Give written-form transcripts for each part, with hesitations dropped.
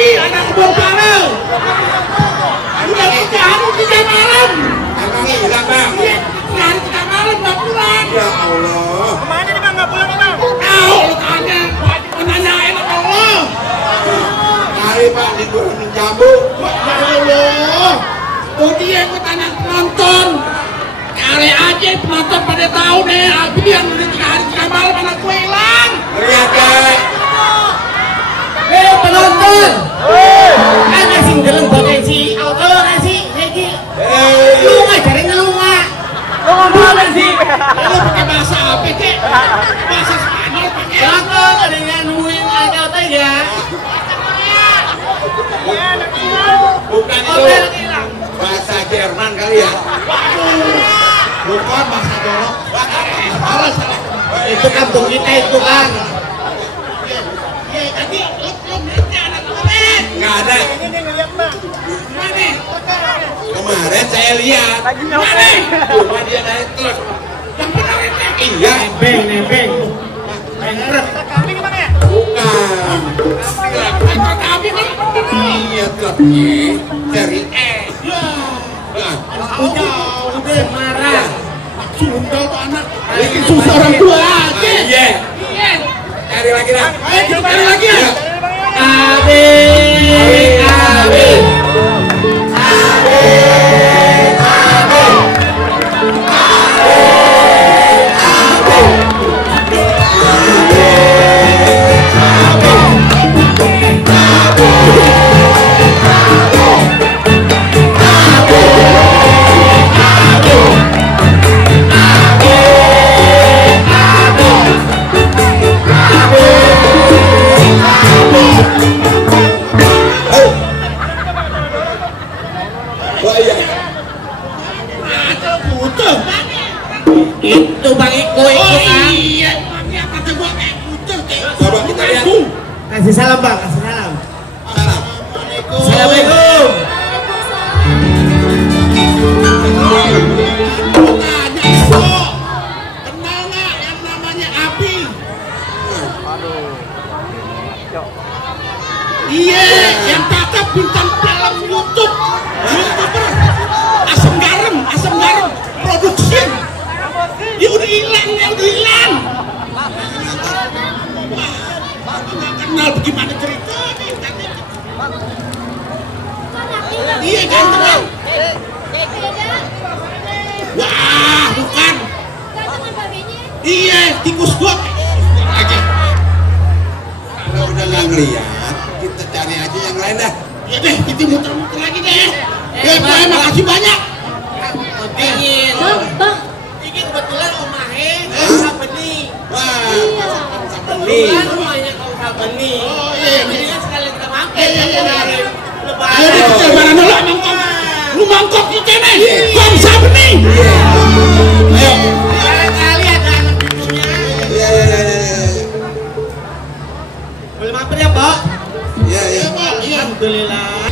Ih, anak kebun bareng. Udah 3 hari 3 malam. Emangnya hilang bang? Iya, 3 hari 3 malam nggak pulang. Ya Allah. Kemana nih bang? Nggak pulang nih bang? Tahu lu tanya, menanyain sama Allah. Hari pak di gunung jambu. Ya Allah. Oh dia gue tanya penonton. Kali aja penonton pada tahu deh, Abi yang udah 3 hari 3 malam anak gue hilang. Lihat deh. Penonton. Ada sing gelem potensi auto ngasih lagi. Lu ngajarin lu nggak? Lu ngomong sih. Lu pakai bahasa apa kek? Bahasa Spanyol pakai. Aku ada yang nemuin auto ya. Bukan itu. Bahasa Jerman kali ya. Bukan bahasa jorok. Salah salah. Itu kampung kita itu kan. Iya tadi lu nanya anak gue. Nggak ada. Ini dia ngeliat bang. Mana? Kemarin saya lihat. Lagi Mana? Cuma dia naik truk. Yang benar itu. Iya. Nebeng. Kambing bang ya? Bukan. Truk kami kan benar. Iya truknya dari E. Nah, Udah marah. Sundal tuh anak. Bikin susah orang tua aja. iya. Iya. Cari lagi dah. Ayo cari lagi ya. Iya. Abi. Oh iya. Ada butuh. Itu Bang Iko Oh kan. iya. Makanya kata gua kayak butuh. Coba kita lihat. Kasih salam Bang, kasih salam. Salam. Assalamualaikum. Tanya itu. Kenal nggak yang namanya Abi? Iya, yang kakak bintang film YouTube. YouTuber. Asam garam produksi. Dia udah hilang. Wah, nggak kenal bagaimana ceritanya. Iya kan kenal. Wah, bukan. Iya, tikus gua. Aja. Kalau udah nggak ngeliat, kita cari aja yang lain dah. Ya deh, kita muter-muter lagi deh. Ya, Pak, makasih banyak. Dingin. Bang. Dingin kebetulan Omahe Sapeni. Wah, Kebetulan rumahnya kau Sapeni. Oh, iya. Jadi kan sekalian kita mampir Iya, iya, iya. kemarin. Ayo deh, kita barang dulu, mangkok. Lu mangkok di kene. Iya. Bangsa benih. Ayo. Kali ada anak cucunya. iya. Boleh mampir ya, Pak? Iya, iya. Pak, iya. Alhamdulillah.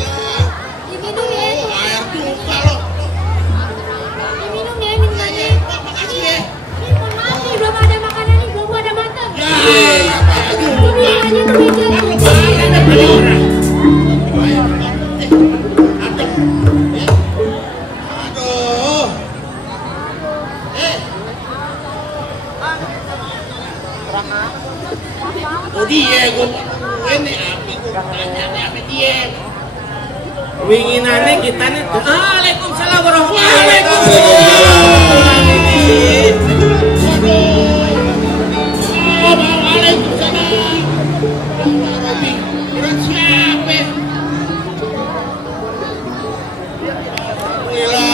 Diminum ya. Oh, air juga lo. Diminum ya minumannya. Pak, makasih ya. Ini mohon maaf nih, belum ada makanan nih, belum ada matang. Ya. Ini aja tuh meja. Kan lebaran ada banyak orang. Aduh. Oh dia, gue nih Abi, gue tanya nih sama dia. Winginane kita nih. Waalaikumsalam warahmatullahi Waalaikumsalam. wabarakatuh. Oh, waalaikumsalam. Abi, udah siapa? Gila.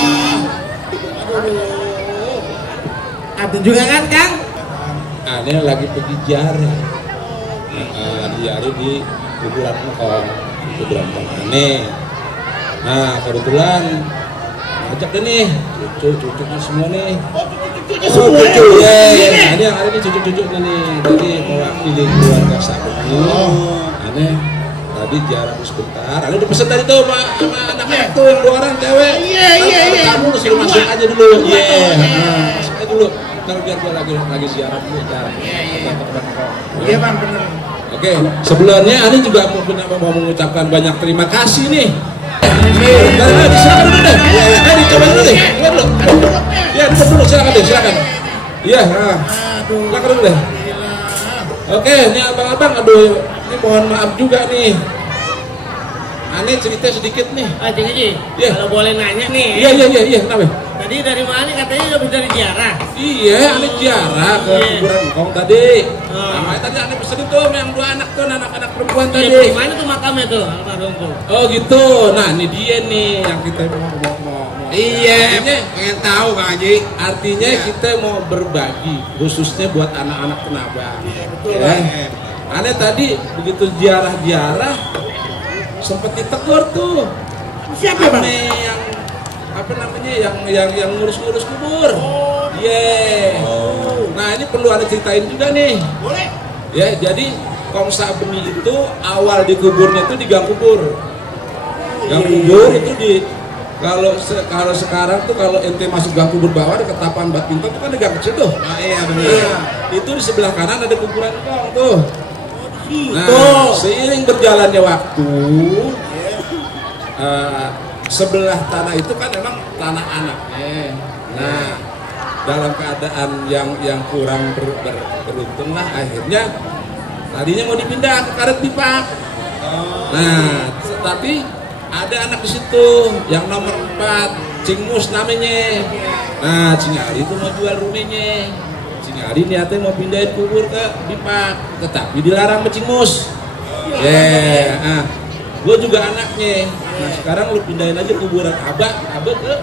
Aduh. Ada juga kan, Kang? Aneh lagi pergi ziarah. Ziarah di kuburan Engkong, kuburan Aneh. Nah kebetulan ajak deh nih cucunya semua nih. Cucunya semua ya? Cucu ya. Iya. Nah, ini yang ada nih cucu-cucunya nih. Tadi mewakili keluarga Sabeni. Aneh tadi ziarah sebentar. Aneh udah pesen tadi tuh sama anak-anak tuh yang 2 orang cewek. Iya. Kamu suruh masuk aja dulu. Iya. Masuk aja dulu. Ntar biar dia lagi ziarah dulu. Iya. Iya. Iya bang, bener. Oke, sebelumnya Ani juga mau mengucapkan banyak terima kasih nih. Silakan dulu deh. Dicoba dulu deh. Ya, dulu silakan deh, silakan. Iya, nah. Silakan dulu deh. Oke, ini abang-abang, aduh, ini mohon maaf juga nih. Ani cerita sedikit nih. Cing Haji, kalau boleh nanya nih. Iya, kenapa? Tadi dari mana katanya habis dari ziarah? Iya, Ani ziarah ke kuburan Engkong tadi. Namanya tadi Ani pesen itu yang 2 anak tuh, anak-anak perempuan tadi. Iya, di mana tuh makamnya tuh, almarhum tuh? Oh gitu. Nah, ini dia nih yang kita mau. Iya, pengen tahu Bang Haji. Artinya kita mau berbagi, khususnya buat anak-anak Tenabang. Iya, betul. Ya. Ani tadi begitu ziarah sempet ditegur tuh. Siapa Bang? Ane yang apa namanya yang ngurus-ngurus kubur. Nah, ini perlu ada ceritain juga nih. Boleh. Ya, jadi Kongsa Beni itu awal di kuburnya itu di gang kubur. Gang kubur itu di kalau sekarang tuh kalau ente masuk gang kubur bawah di Ketapang Badminton itu kan ada gang kecil tuh. Iya benar. Nah, itu di sebelah kanan ada kuburan Kong tuh. Nah, Tuh. seiring berjalannya waktu, sebelah tanah itu kan memang tanah anaknya. Nah, dalam keadaan yang kurang beruntung lah, akhirnya tadinya mau dipindah ke Karet Dipak. Nah, tapi ada anak di situ yang nomor 4, Cing Mus namanya. Nah, Cing Ali itu mau jual rumahnya. Cing Ali niatnya mau pindahin kubur ke Dipak, tetapi dilarang sama Cing Mus. Nah, gue juga anaknya. Nah, sekarang lu pindahin aja kuburan Abah ke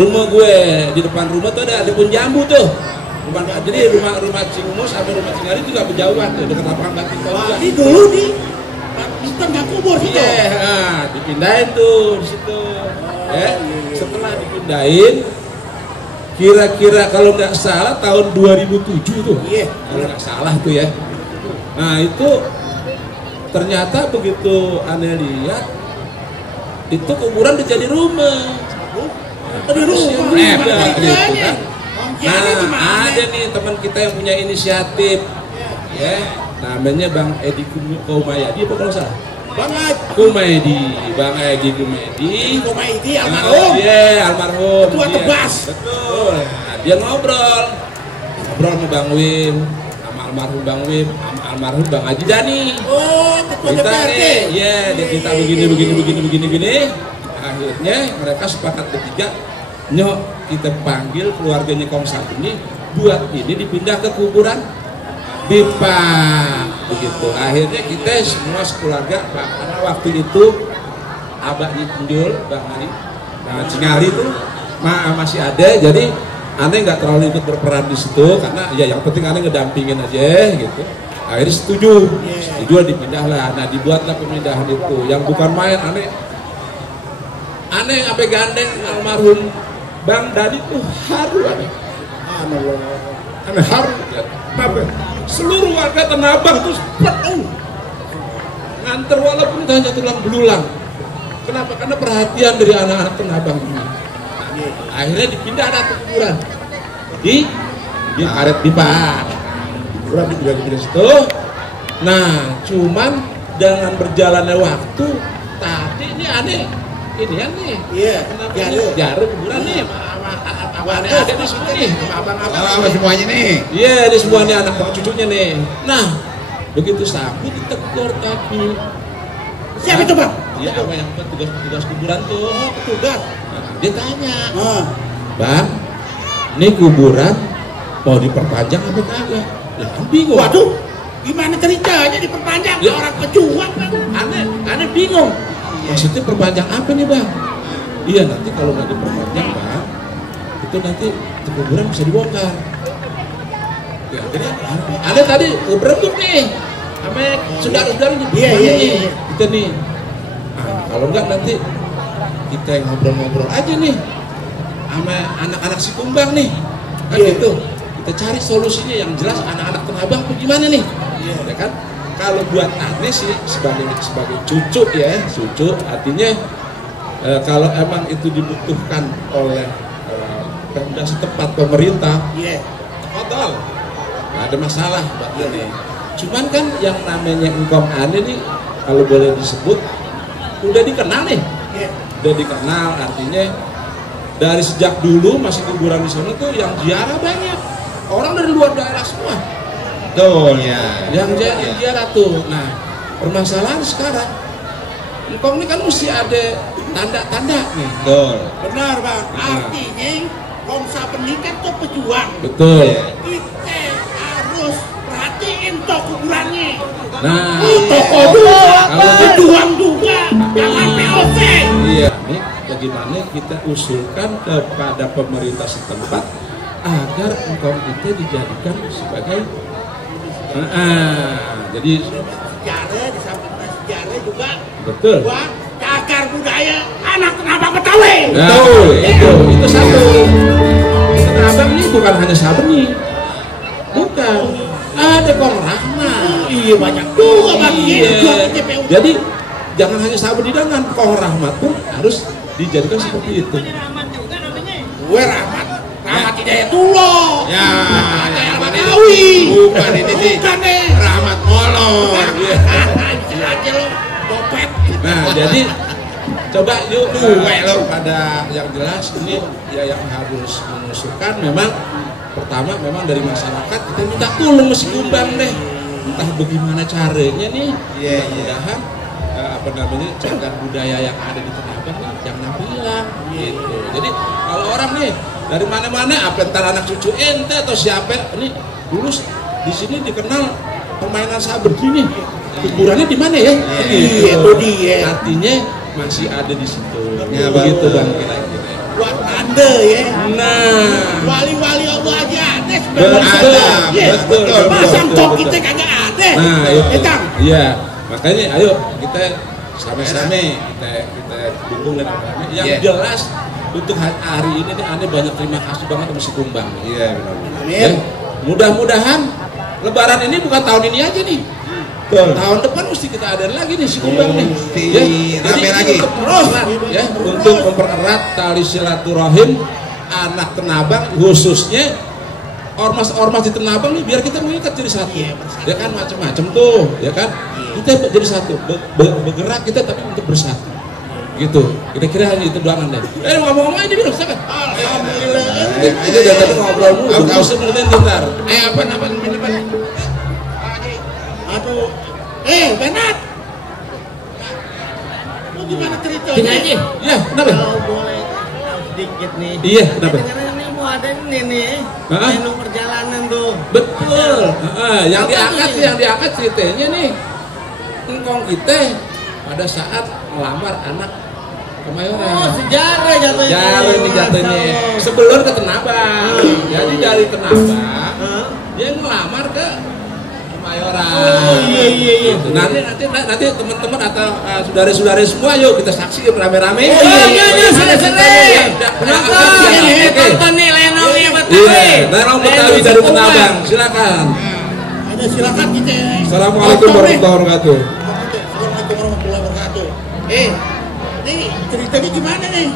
rumah gue. Di depan rumah tuh ada pun jambu tuh. Jadi rumah Cing Mus sama rumah Cing Ali juga berjauhan tuh, dekat lapangan badminton juga. Ini dulu di badminton nggak kubur situ. Nah, dipindahin tuh di situ. Setelah dipindahin, kira-kira kalau nggak salah tahun 2007 tuh. Kalau nggak salah tuh ya. Nah, itu ternyata begitu Ane lihat itu kuburan udah jadi rumah. Jadi rumah. Gitu kan. Nah, ada nih teman kita yang punya inisiatif. Ya, namanya Bang Edi Kumayadi apa kalau salah? Bang Edi almarhum. Iya, almarhum. Ketua Tebas. Betul. Nah, dia ngobrol sama Bang Wim, sama almarhum Bang Wim, sama almarhum Bang Haji Dani. Oh, ketua Kita DPRD. nih, dia kita begini. Akhirnya mereka sepakat bertiga, nyok kita panggil keluarganya Kongsa ini buat ini dipindah ke kuburan Dipak. Begitu. Akhirnya kita semua sekeluarga, karena waktu itu abahnya Jul, Bang Ali, nah Cing Ali itu masih ada, jadi Ane nggak terlalu ikut berperan di situ karena ya yang penting Ane ngedampingin aja gitu. Akhirnya setuju dipindah lah. Nah, dibuatlah pemindahan itu yang bukan main. Ane sampai gandeng almarhum Bang Dadi tuh haru Ane haru. Kenapa? Seluruh warga Tenabang tuh penuh nganter walaupun itu hanya tulang belulang. Kenapa? Karena perhatian dari anak-anak Tenabang ini. Akhirnya dipindah ke kuburan di Karet Dipak. Kuburan di situ. Nah, cuman dengan berjalannya waktu tadi ini aneh. Ini ya nih. Iya. Jaru kuburan nih. Abang ada di sini nih. Abang semuanya nih. Iya, di semuanya anak cucunya nih. Nah, begitu sampai ditegur tadi. Siapa itu Bang? Iya, apa yang petugas kuburan tuh. Petugas. Nah, dia tanya, Bang, ini kuburan mau diperpanjang apa kagak? Ya kan bingung. Waduh, gimana ceritanya diperpanjang? Ya. Orang pejuang Bang. Aneh bingung. Maksudnya perpanjang apa nih Bang? Iya, nanti kalau nggak diperpanjang Bang, itu nanti kuburan bisa dibongkar. Ya, jadi ada tadi berebut nih sama saudara-saudaranya. Iya. Kita nih. Nah, kalau enggak nanti kita yang ngobrol-ngobrol aja nih sama anak-anak si Kumbang nih. Kan gitu. Kita cari solusinya yang jelas anak-anak Tenabang gimana nih? Ya kan? Kalau buat Ane sih sebagai cucu ya, cucu artinya kalau emang itu dibutuhkan oleh Pemda setempat pemerintah, Iya. total nggak ada masalah buat Ane. Cuman kan yang namanya engkong ane nih kalau boleh disebut udah dikenal nih. Udah dikenal artinya dari sejak dulu masih kuburan di sana tuh yang ziarah banyak. Orang dari luar daerah semua. Betul ya. Yang ziarah tuh. Nah, permasalahan sekarang engkong ini kan mesti ada tanda-tanda nih. Betul. Benar bang, artinya Komsa Pendidikan tuh pejuang. Betul. Kita harus perhatiin toh kuburannya. Nah, Toko juga, kalau pejuang juga, jangan POC. iya, nih bagaimana kita usulkan kepada pemerintah setempat agar engkong itu dijadikan sebagai jadi Sejarah, di samping sejarah juga betul. buat cagar budaya anak Tenabang Betawi. Betul, itu satu. Tenabang ini bukan hanya Sabeni, bukan. Ada Kong Rahmat. Iya banyak juga bang. Iya. Jadi jangan hanya Sabeni dengan Kong Rahmat pun harus dijadikan seperti itu. Gue Rahmat Hidayatullah. Ya, Kayak Betawi. bukan ini sih. Bukan deh. Rahmat Molor. Bisa aja lo dompet. Nah, jadi coba yuk Duwe lo. pada yang jelas ini ya yang harus mengusulkan memang pertama memang dari masyarakat kita minta tolong mesti kumbang deh. Entah bagaimana caranya nih. Iya, Mudah-mudahan apa namanya cagar budaya yang ada di Tenabang nih jangan hilang gitu. Jadi kalau orang nih dari mana-mana apa entar anak cucu ente atau siapa ini dulu di sini dikenal permainan saber gini. Kuburannya di mana ya? Iya, itu dia. Artinya masih ada di situ. Ya, begitu Bang. Bang kira-kira. Buat tanda ya. Nah, Wali-wali Allah aja ada. betul. Pasang tok kita kagak ada. Nah, itu. Kang. Iya, makanya ayo kita sama-sama kita dukung dan apa yang Iya. jelas untuk hari ini nih aneh banyak terima kasih banget sama si Kumbang. Iya benar. Ya, mudah-mudahan Lebaran ini bukan tahun ini aja nih. Tahun depan mesti kita ada lagi nih si Kumbang nih. Mesti Jadi rame ini lagi. untuk terus ya untuk mempererat tali silaturahim anak Tenabang khususnya ormas-ormas di Tenabang nih biar kita mengikat jadi satu. Ya kan macam-macam tuh, ya kan? Kita jadi satu, bergerak kita tapi untuk bersatu. Gitu. Kira-kira hanya itu doangan deh. Ngomong-ngomong aja bilang silakan. Alhamdulillah. Itu udah tadi ngobrol mulu. Kau sebentar ntar. Apa namanya? Aduh. Benat. Lu gimana ceritanya? Sini aja. Iya, kenapa? Kalau boleh tahu sedikit nih. Iya, kenapa? Dengar ini mau ada nih Hah? menu perjalanan tuh. Betul. Yang Apa diangkat ceritanya nih. Engkong kita pada saat melamar anak Kemayoran. Oh, sejarah jatuhnya. Jauh ini jatuhnya. Masya Sebelum ke Tenabang. Jadi dari Tenabang Allah. dia ngelamar ke Kemayoran. Oh, iya. Gitu. Nanti teman-teman atau saudara-saudara semua yuk kita saksikan rame-rame. Oh, iya, sering. Penonton, Tonton nih lenongnya Betawi. Iya, Lenong Betawi dari Tenabang. Silakan. Ada silakan kita. Assalamualaikum warahmatullahi wabarakatuh. Assalamualaikum warahmatullahi wabarakatuh. Nih ceritanya gimana nih?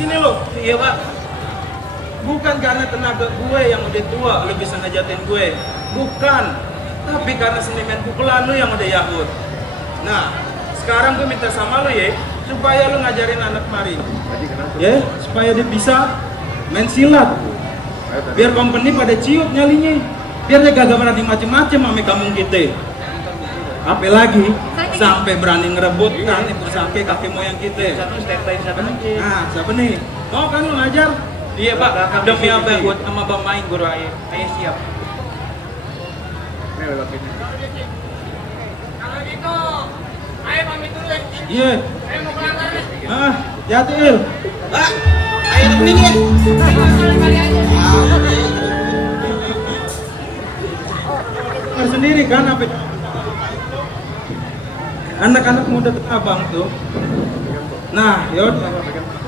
sini lo. Iya pak. Bukan karena tenaga gue yang udah tua lo bisa ngejatin gue. Bukan. Tapi karena sentimen pukulan lo yang udah yahut. Nah, sekarang gue minta sama lo ya, supaya lo ngajarin anak mari. Ya, supaya dia bisa main silat. Biar company pada ciut nyalinya. Biar dia gak berani macem-macem sama kampung kita. Apalagi sampai berani ngerebut kan ibu sake kakek moyang kita. Nah, siapa nih? Mau kan lu ngajar? Iya pak, demi apa buat sama pemain guru ayah. Ayah siap. Kalau gitu, ayo pamit dulu ya. Iya. Ayo mau berangkat nih. Hati Il. Ayo temenin ya. Kali aja. Sendiri kan apa? Anak-anak muda Tenabang tuh. Nah, yaudah.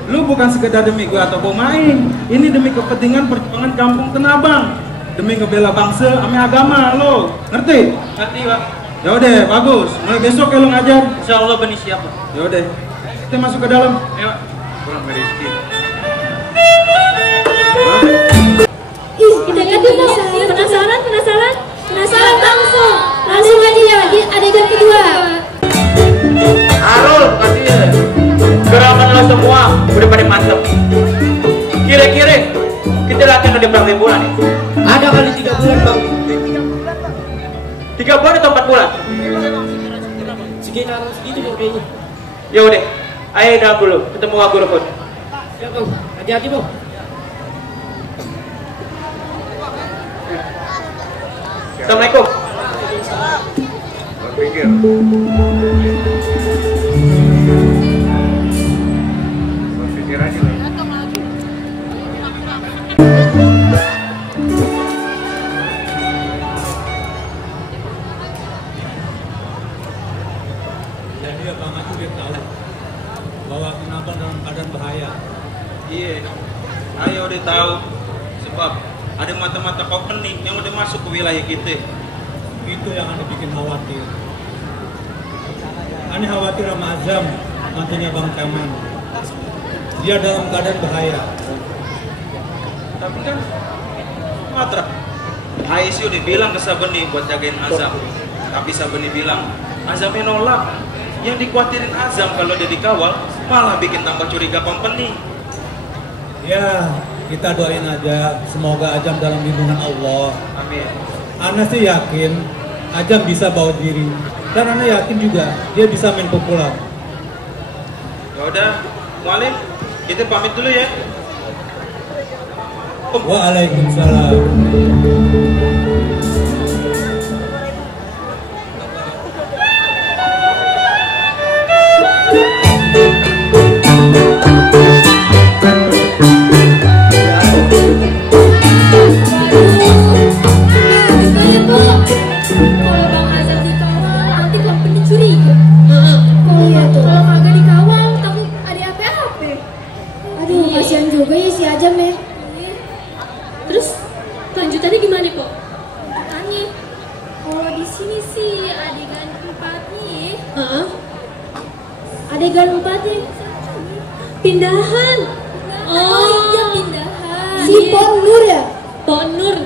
Lu bukan sekedar demi gua atau pemain. Ini demi kepentingan perjuangan kampung Tenabang. Demi ngebela bangsa sama agama lo. Ngerti? Ngerti, Pak. Yaudah, bagus. Mulai besok ya lu ngajar. Insyaallah benih siap, Pak. Yaudah. Kita masuk ke dalam. Ayo. Kurang beriskin. Ih, kita lihat dulu. Penasaran langsung aja ya di adegan kedua. Arul, kasih ya. Gerakan lo semua udah pada mantep. Kira-kira kita latihan udah berapa bulan nih? Ada kali 3 bulan bang. 3 bulan atau 4 bulan? Sekitar segitu bang kayaknya. Ya udah, ayo dalam dulu ketemu Wak Guru Pun. Ya bang, hati-hati bang. Assalamualaikum. Berpikir. Berpikir aja lah. Jadi ya Bang Atu dia tahu bahwa Tenabang dalam keadaan bahaya. Iya. Ayo udah tahu. Sebab ada mata-mata company yang udah masuk ke wilayah kita. Itu yang aneh bikin khawatir. Aneh khawatir sama Azam, mantunya Bang Caman. Dia dalam keadaan bahaya. Tapi kan Matra Aisyah udah bilang ke Sabeni buat jagain Azam. Tapi Sabeni bilang Azamnya nolak. Yang dikhawatirin Azam kalau dia dikawal malah bikin tambah curiga company. Ya, kita doain aja semoga Azam dalam lindungan Allah. Amin. Ana sih yakin Azam bisa bawa diri. Dan Ana yakin juga dia bisa main pukulan. Ya udah, Mualim, kita pamit dulu ya. Waalaikumsalam. Kasihan juga ya si Ajam ya. Terus lanjutannya gimana kok? Tanya. Kalau di sini sih adegan 4-nya. Adegan 4-nya pindahan. Oh iya pindahan. Si Pon Nur ya? Pon Nur.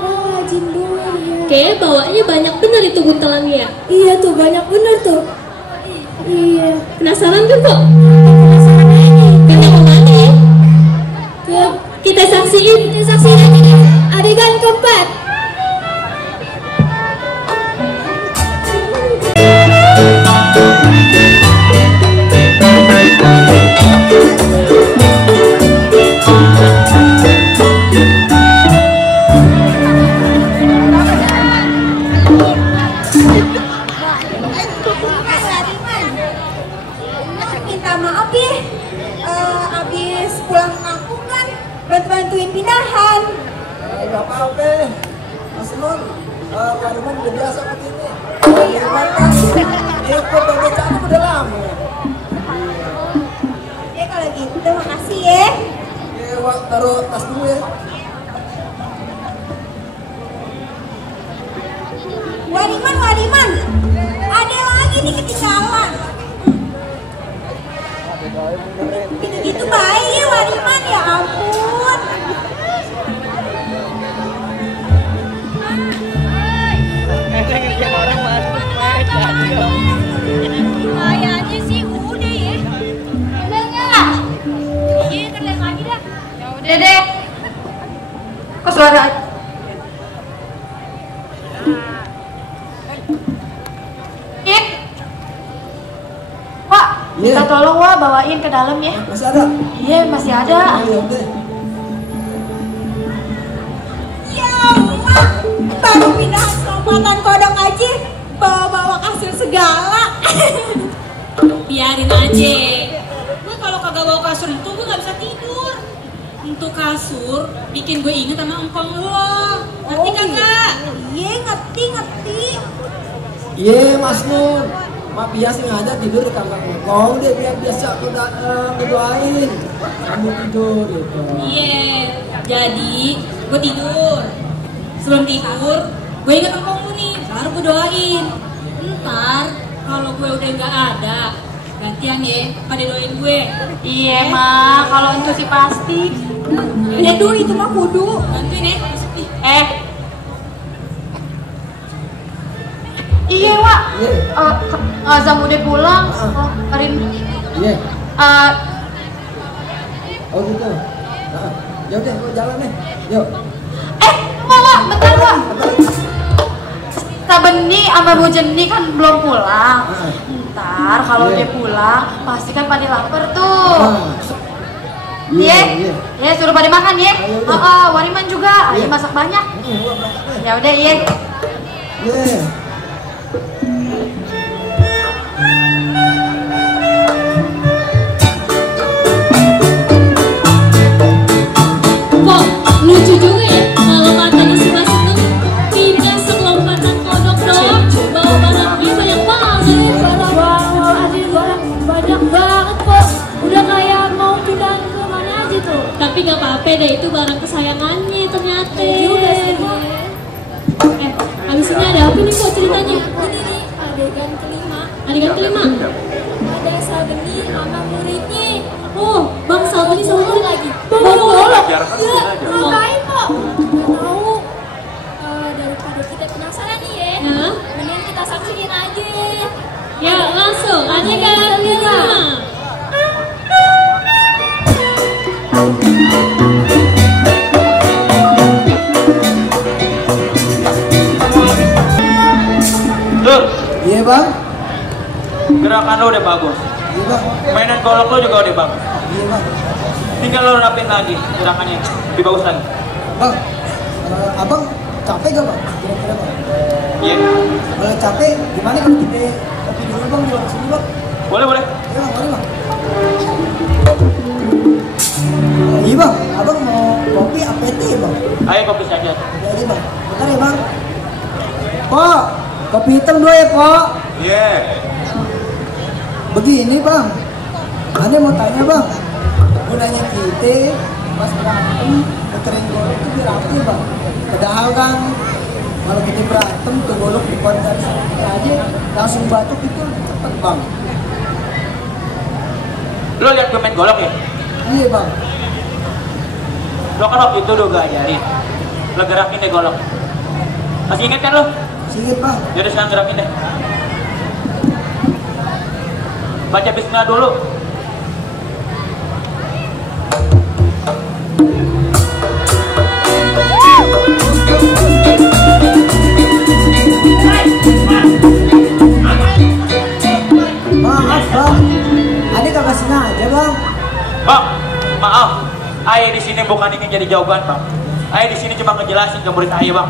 Oh Jin Nur ya. Kayaknya bawaannya banyak bener itu buntelannya ya? Iya tuh banyak bener tuh. Iya. Penasaran kan kok? Penasaran aja. Kita mau mana ya? Kita saksiin aja adegan keempat. Minta maaf ya, abis pulang kampung kan bantuin pindahan. Gak apa-apa, Mas Nun, Kariman udah biasa begini. Kariman kan ikut pembicaraan udah lama. Ya kalau gitu makasih ya. Ya, Wak, taruh tas dulu ya. Wadiman, ada lagi nih ketinggalan. Gitu baik ya Wadiman ya ampun. Kayaknya sih udah ya. Udah nggak? Iya kerja lagi dah. Ya udah deh. Kok suara? Pak, minta tolong wah bawain ke dalam ya. Masih ada? Iya masih ada. Ya udah. Ya Allah, baru pindah kelompatan kodok aja bawa-bawa kasur segala. Biarin aja. Gue kalau kagak bawa kasur itu gue nggak bisa tidur. Untuk kasur bikin gue inget sama engkong lo. Ngerti kagak? Iya ngerti. Iya Mas Nur. Mak biasa sengaja tidur di kamar engkong deh biar biasa aku ngedoain. Kamu tidur gitu. Iya. Jadi gue tidur. Sebelum tidur gue inget engkong lo nih. Baru gue doain. Ntar kalau gue udah nggak ada gantian ya pada doain gue. Iya mah kalau itu sih pasti. Ya dulu itu mah kudu. Bantuin ya. Iya Wak. Azam udah pulang. Karin. Iya. Oh gitu. Ya udah, gua jalan nih. Yuk. Wak, bentar Wak. Sabeni sama Bu Jeni kan belum pulang. Ntar kalau dia pulang pasti kan pada lapar tuh. Iya, ya suruh pada makan ya. Wariman juga, Ayo masak banyak. Ya udah ya. Kok lucu juga ya kalau katanya si Mas itu pindah sekelompatan kodok dong. Bawa barangnya banyak banget. Banyak banget kok. Udah kayak mau pindah ke mana aja tuh. Tapi gak apa-apa deh, itu barang kesayangannya ternyata. Juga sih. Abis ini ada apa nih kok ceritanya? Ini nih adegan kelima. Adegan kelima? Ada Sabeni sama muridnya. Oh, Bang Sabeni sama murid lagi. Bang Golok. Iya. Ngapain kok? Gak tahu. Daripada kita penasaran nih ya. Mending kita saksiin aja. Ya langsung adegan kelima. Dur, Iya bang. gerakan lo udah bagus. Iya bang. Mainan golok lo juga udah bagus. Iya bang. Tinggal lo rapin lagi gerakannya, lebih bagus lagi. Bang, abang capek gak bang? Kira-kira bang. Iya. Kalau capek, gimana kalau kita kopi dulu bang di warung sini bang? Boleh. Iya bang, mari bang. Iya bang, abang mau kopi apa teh bang? Ayo kopi saja. Udah aja bang. Bentar ya bang. Pak, kopi hitam dua ya pak. Iya. Begini bang, ada mau tanya bang. Gunanya kita pas berantem muterin golok itu biar apa ya bang? Padahal kan kalau kita berantem tuh golok di konten aja langsung batuk itu cepet bang. Lo lihat gue main golok ya? Iya bang. Lo kan waktu itu udah gue ajarin. Lo gerakin deh golok. Masih inget kan lo? Singkat bang. Yaudah sekarang gerakin deh. Baca bismillah dulu. Maaf bang, ada kagak sengaja bang. Bang, maaf. Ayah di sini bukan ingin jadi jawaban bang. Ayah di sini cuma ngejelasin ke murid ayah bang.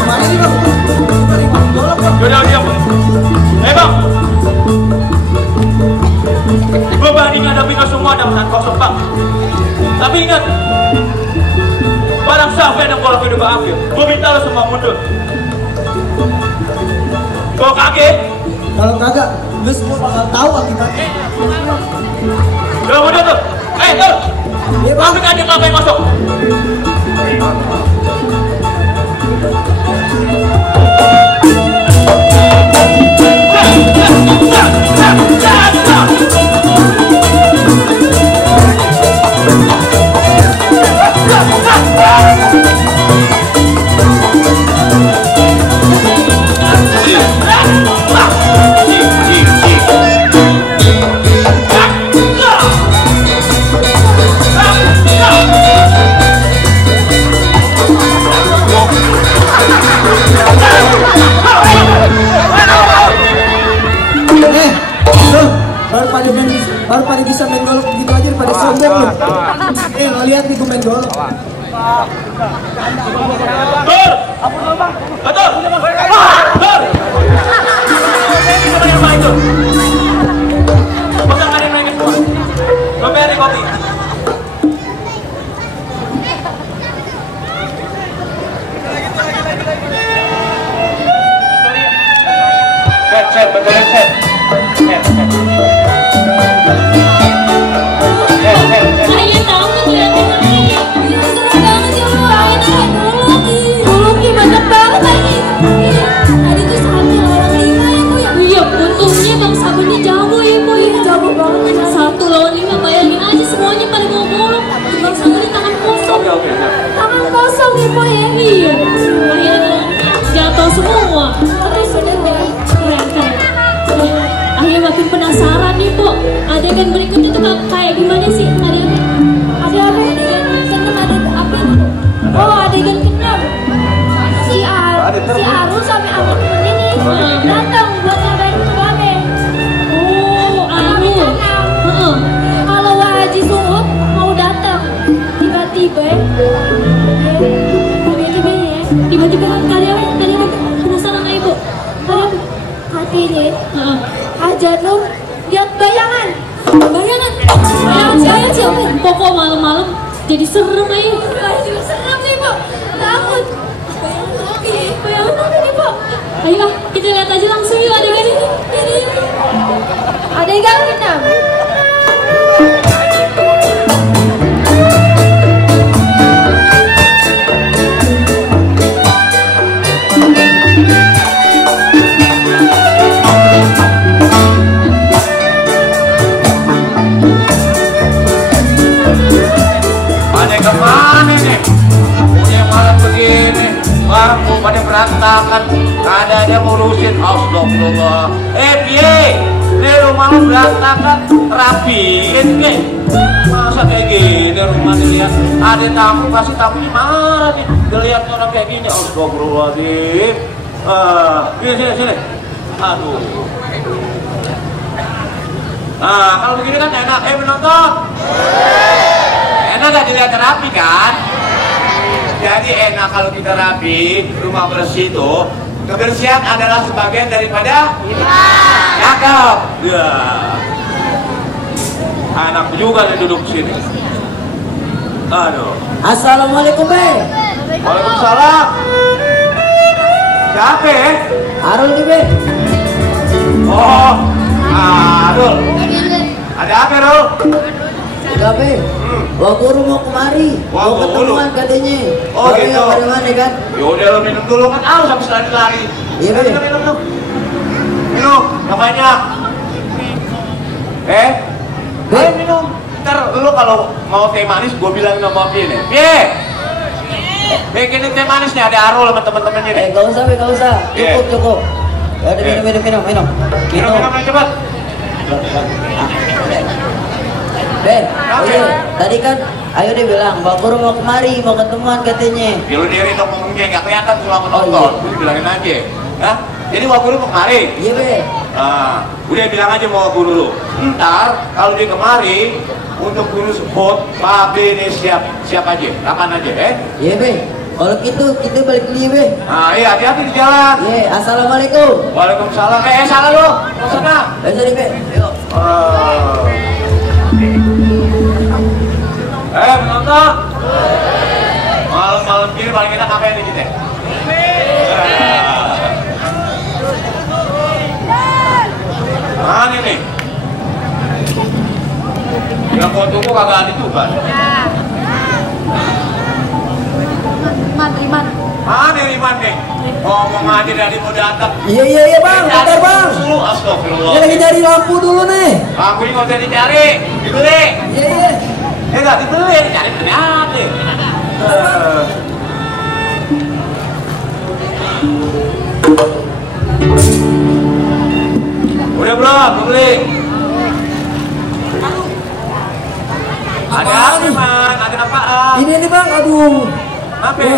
Kemana nih bang? Golok bang. lagi. Gue minta lo semua mundur. Kau kaget? Kalau kagak, lu semua bakal tahu akibatnya. Udah mundur tuh. Tuh. Iya bang. Masuk aja ngapain masuk? Baru pada bisa main golok begitu aja pada sombong lu. Lo lihat nih gue main golok. Tur! Betul! Tur! Siapa yang main tuh? Pegang adik mereka semua. Gue bayar di kopi. Set, betulin set. Set. Saya tahu ngeliatin lagi. Serem banget ya lu. Tolong banyak banget lagi. Tadi tuh sambil lawan 5 ya Bu ya. Iya, untungnya Bang Sabeni jago ya Bu. Iya, jago banget. 1 lawan 5, bayangin aja semuanya pada mau golok. Bang Sabeni tangan kosong. Tangan kosong ya Bu ya. Iya. Bayangin jatuh semua. Tapi sudah keren. Akhirnya makin penasaran nih Bu. Adegan berikutnya tuh kayak gimana sih? Ada apa adegan seneng, ada apa nih? Oh, adegan ke-6. Si Arul sampai sama temennya nih datang buat ngabain ke Babe. Oh, Arul. Kalau Haji Sungut mau datang tiba-tiba ya. Tiba-tiba kalian penasaran nggak Ibu? Katanya Haja Nur lihat bayangan siapa? Pokok malam-malam jadi serem aja. Serem nih Bu, takut. Bayangan apa nih Bu? Ayo kita lihat aja langsung yuk adegan ini. Adegan ke-6. Kemana nih? Punya malam begini, bangku pada berantakan, ada aja ngurusin. Astagfirullah. Piye? Ini rumah lu berantakan, rapiin nih. Masa kayak gini rumah dilihat, ada tamu kasih tamunya marah nih. Dilihat orang kayak gini, astagfirullahaladzim. Sini. Aduh. Nah, kalau begini kan enak, menonton. Enak gak dilihat rapi kan? Jadi enak kalau kita rapi, rumah bersih itu. Kebersihan adalah sebagian daripada cakep. Ya. Anak juga nih duduk sini. Aduh. Assalamualaikum Be. Waalaikumsalam. Siapa ya? Arul nih Be. Oh, Arul. Ada apa Arul? Udah Be. Wah guru mau kemari, mau ketemuan katanya. Oh gitu. Yang mana kan? Yaudah lo minum dulu kan, habis lari. Iya Be. Minum, namanya. Ayo minum. Ntar lu kalau mau teh manis, gue bilangin sama Pie nih. Pie, bikinin teh manis nih, ada Arul sama temen-temennya nih. Gak usah Be, gak usah. Cukup. Ya udah minum. Minum cepat. Ben, tadi kan Ayu dia bilang, Mbak Guru mau kemari, mau ketemuan katanya. Ya lu diri dong ngomongnya, gak kelihatan selama nonton. Lu bilangin aja. Hah? Jadi Mbak Guru mau kemari? Iya Be. Udah bilang aja mau Guru lu. Ntar kalau dia kemari, untuk Guru sebut, Pak B ini siap aja, kapan aja Iya Be. Kalau gitu kita balik dulu Be. Iya hati-hati di jalan. Iya, assalamualaikum. Waalaikumsalam. Salah lu, sana. Sorry Be. Yuk. Penonton. Malam-malam malam gini paling enak ngapain nih kita? Mana nih? Yang kau tunggu kagak ada juga. Riman. Mana Riman nih? Ngomong aja dari mau datang. Iya bang, bentar bang. Astagfirullah. Dia lagi cari lampu dulu nih. Lampu ini nggak usah dicari, dibeli. Iya. Ya nggak dibeli, dicari apa? Udah belum? Beli. Ada apa, Man? Ada apaan? Ini bang, aduh. Apa?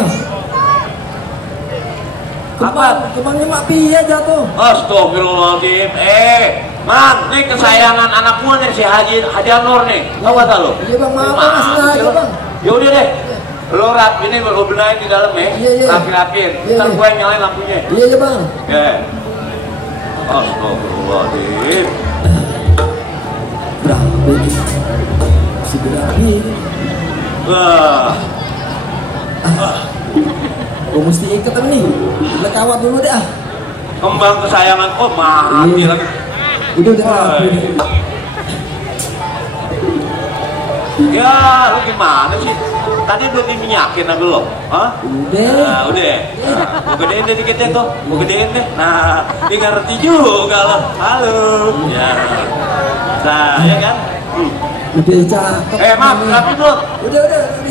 Kembangnya mak Pia jatuh. Astagfirullahaladzim. Man, ini kesayangan anak gua nih, si Haji Anwar nih. Tahu kata lo? Iya bang, maaf bang, sengaja bang. Yaudah deh. Lo ini lo benahin di dalam ya. Iya. Rapi-rapiin. Ntar gue yang nyalain lampunya. Iya bang. Ya. Astagfirullahaladzim. Berapa ini? Si berapi. Wah. Gue mesti ikat nih. Lekawat dulu dah. Kembang kesayangan. Oh mati lagi. Udah rapi. Ya, lu gimana sih? Tadi udah diminyakin apa belum? Hah? Udah. Nah, udah. Mau gedein deh dikit deh tuh. Mau gedein deh. Nah, dia ngerti juga loh. Halo. Ya. Nah, ya kan? Udah cakep. Maaf, rapi belum? Udah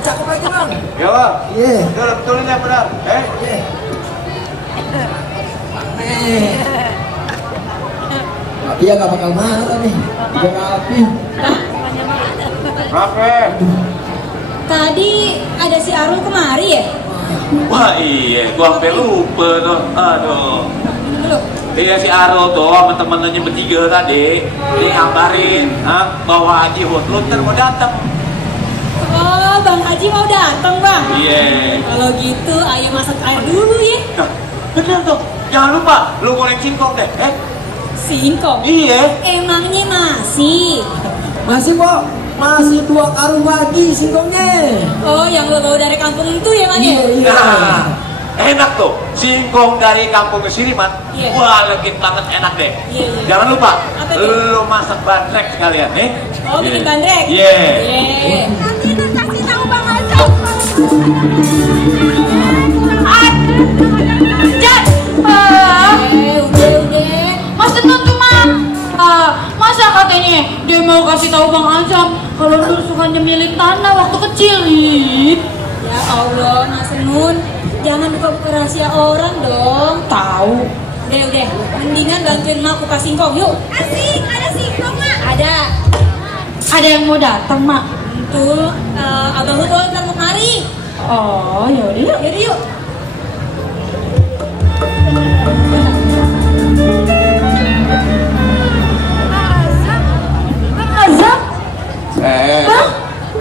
cakep aja bang. Ya bang. Iya. Udah betulin ya benar. Iya gak bakal marah nih. Udah rapi. Rapi. Tadi ada si Arul kemari ya? Wah iya, gua sampai lupa tuh. Aduh. Iya si Arul tuh sama temennya bertiga tadi. Dia ngabarin, bahwa Haji Hutlunter mau datang. Oh, Bang Haji mau datang bang? Iya. Kalau gitu, ayo masak air dulu ya. Bener tuh. Jangan lupa, lu goreng singkong deh. Singkong? Iya. Emangnya masih? Masih kok. Masih 2 karung lagi singkongnya. Oh, yang lo bawa dari kampung itu ya, Man? Iya. Nah, enak tuh. Singkong dari kampung Kesiriman. Iya. Wah, legit banget, enak deh. Iya. Jangan lupa, apa itu? lu masak bandrek sekalian, nih. Oh, bikin bandrek? Iya. Nanti lu kasih tahu Bang Azam. Jan! Udah. Mas tenang tuh, Man. Masa katanya dia mau kasih tahu Bang Azam kalau Nur suka nyemilin tanah waktu kecil. Ya Allah, Mas Nun, jangan buka-buka rahasia orang dong. Tahu. Udah, mendingan bantuin Mak kupas singkong, yuk. Asik, ada singkong, Mak. Ada yang mau datang, Mak. Betul, Abang Hutul ntar mau kemari. Oh, yaudah yuk.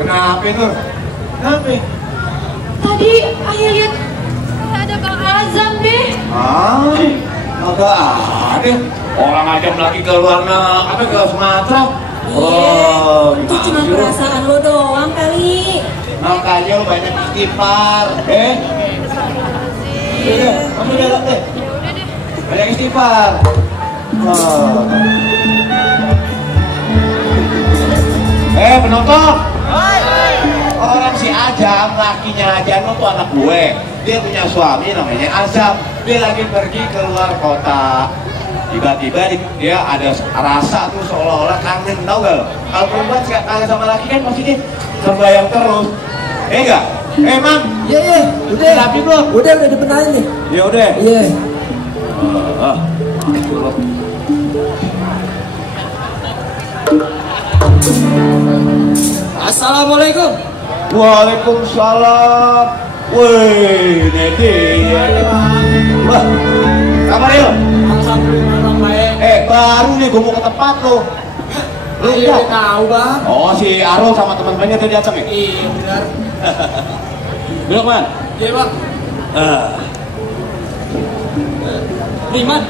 Kenapa Nur? Kenapa? Tadi ayah lihat ada Bang Azam deh. Agak ada. Orang Azam lagi ke luar negeri, ke Sumatera. Itu cuma perasaan lo doang kali. Makanya banyak istighfar. Udah, kamu jalan deh. Banyak istighfar. Penonton. Orang si Azam, lakinya Azam tuh anak gue. Dia punya suami namanya Azam. Dia lagi pergi ke luar kota. Tiba-tiba dia ada rasa tuh seolah-olah kangen, tau gak lo? Kalau perempuan kangen sama laki kan pasti dia terbayang terus. Enggak? Emang? Iya. Udah. Rapi belum? Udah dibenahin nih. Ya udah. Iya. Assalamualaikum. Waalaikumsalam. Wih, Nedi. Wah, kabar ya? Alhamdulillah bang baik. Baru nih gue mau ke tempat lo. Lu udah tahu bang? Oh, si Arul sama teman-temannya tadi datang ya? Iya benar. Duduk Man. Iya bang. Riman.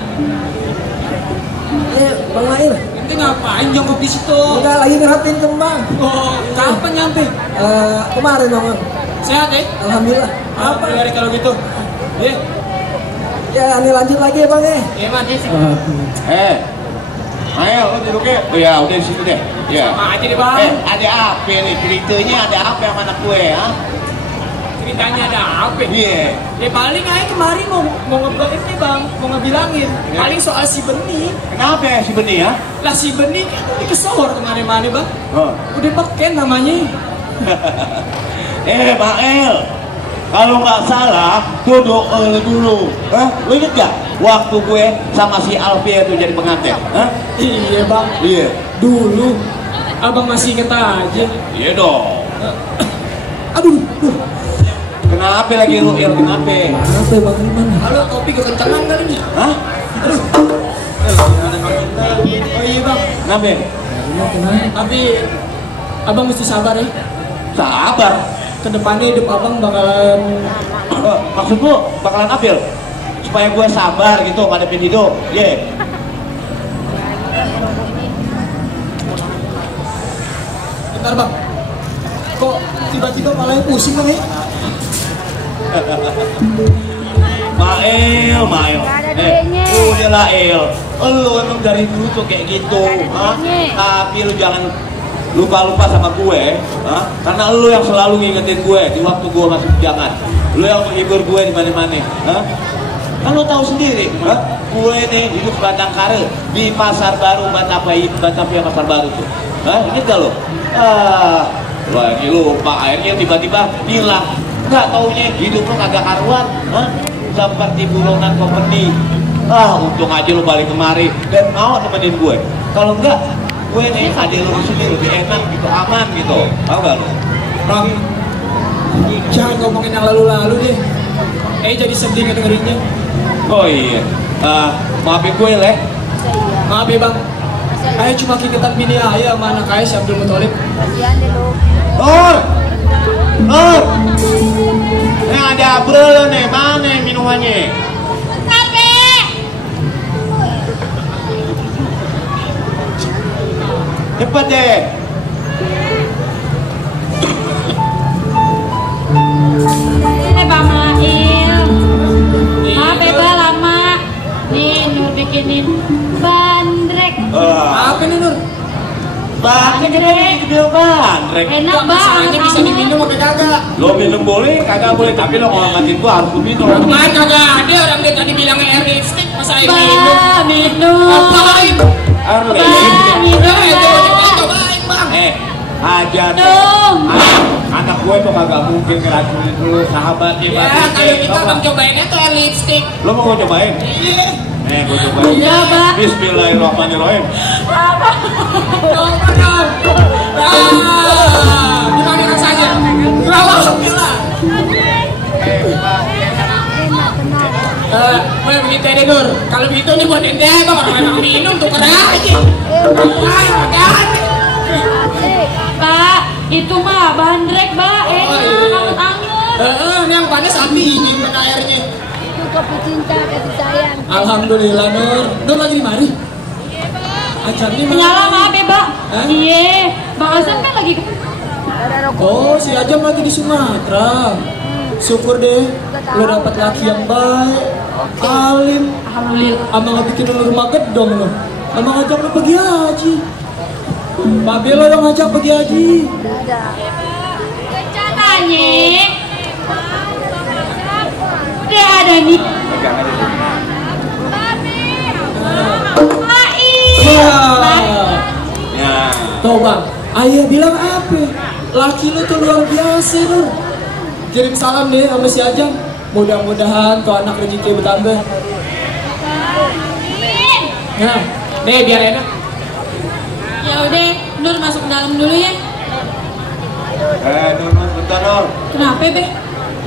Bang Mail. Ini ngapain jongkok di situ? Enggak, lagi ngerapiin kembang. Oh, kapan nyampe? Kemarin bang. Sehat ya? Alhamdulillah. Apa hari kalau gitu? Ya, ini lanjut lagi ya Bang ya. Iya mati sih. Ayo, lu duduk ya. Oh ya, udah di situ deh. Ya. Sama aja deh Bang. Ada apa nih? Ceritanya ada apa yang anak gue, ha? Ceritanya ada apa? Iya. Ya paling aja kemarin mau ngeblok nih Bang, mau ngebilangin. Paling soal si Beni. Kenapa ya si Beni ya? Lah si Beni kan udah kesor kemana-mana Bang. Oh. Udah pakai namanya. Bang El, kalau nggak salah, duduk dulu. Lu inget gak? Waktu gue sama si Alfie itu jadi pengantin. Iya Bang. Iya. Dulu, abang masih inget aja. Iya dong. Aduh. Kenapa lagi lu Il? Kenapa? Apa Bang gimana? Halo, kopi kekencangan kali nih. Hah? Aduh. Oh iya Bang. Kenapa? Tapi abang mesti sabar ya. Sabar. Kedepannya hidup abang bakalan. Maksud lu bakalan apa? Supaya gue sabar gitu ngadepin hidup. Iya. Bentar Bang. Kok tiba-tiba malah pusing Bang ya? Mael. Udahlah El. Lu emang dari dulu tuh kayak gitu. Tapi lu jangan lupa-lupa sama gue, karena lu yang selalu ngingetin gue di waktu gue masih bujangan. Lu yang menghibur gue di mana-mana. Kan lu tahu sendiri, gue nih hidup Batang Kare di Pasar Baru Batavia Pasar Baru tuh. Ingat gak lu? Lagi lupa, akhirnya tiba-tiba hilang. Nggak taunya hidup lu kagak karuan, seperti buronan kompeni. Untung aja lu balik kemari dan mau nemenin gue. Kalau enggak, gue nih ada lu sini lebih enak gitu, aman gitu. Tahu gak lu? Bang, jangan ngomongin yang lalu-lalu deh. Jadi sedih ngedengerinnya. Oh iya, maafin gue leh. Maaf ya Bang. Ayo cuma keingetan bini ayah sama anak ayah si Abdul Muthalib. Kasihan deh lu. Nur! Nih ada brele nih, mana minumannya? Cepet deh. Bang Mail. Maaf ya Bang lama. Nih Nur bikinin bandrek. Apa nih Nur? Bandrek. Enak banget. Bisa diminum apa kagak? Lo minum boleh, kagak boleh. Tapi lo ngomongin gua harus minum. Main kagak ada orang dia tadi bilangnya air lipstick. Masa air minum? Minum. Apain? Air lipstick. Cobain Bang. Aja anak gue tuh kagak mungkin ngeracunin dulu sahabatnya. Ya kalau kita akan cobainnya tuh air lipstick. Lo mau cobain? Iya. Gue cobain. Coba. Bismillahirrahmanirrahim. Gimana rasanya? Alhamdulillah. Boleh begitu ya Nur. Kalau begitu nih buat ente Bang, orang memang minum tuh aja. Pak, itu mah bandrek Pak, enak anget-anget. Ini yang panas api dingin airnya. Itu kopi cinta kasih sayang. Alhamdulillah Nur. Nur lagi di mari? Iya Bang. Ajar nih Nyala maaf ya Pak. Iya, Bang Azam kan lagi ke... Oh, si Ajam lagi di Sumatera. Syukur deh, lo dapat laki yang baik, alim. Alhamdulillah. Abang nggak bikin lu rumah gedong lo. Abang ngajak lo pergi haji. Pak Belo yang ngajak pergi haji. Rencananya udah ada nih. Tuh Bang, ayah bilang apa? Laki lu tuh luar biasa lo. Kirim salam deh sama si Ajang. Mudah-mudahan tuh anak rezeki bertambah. Nah, nih biar enak. Ya udah, Nur masuk ke dalam dulu ya. Nur, bentar Nur. Kenapa Be?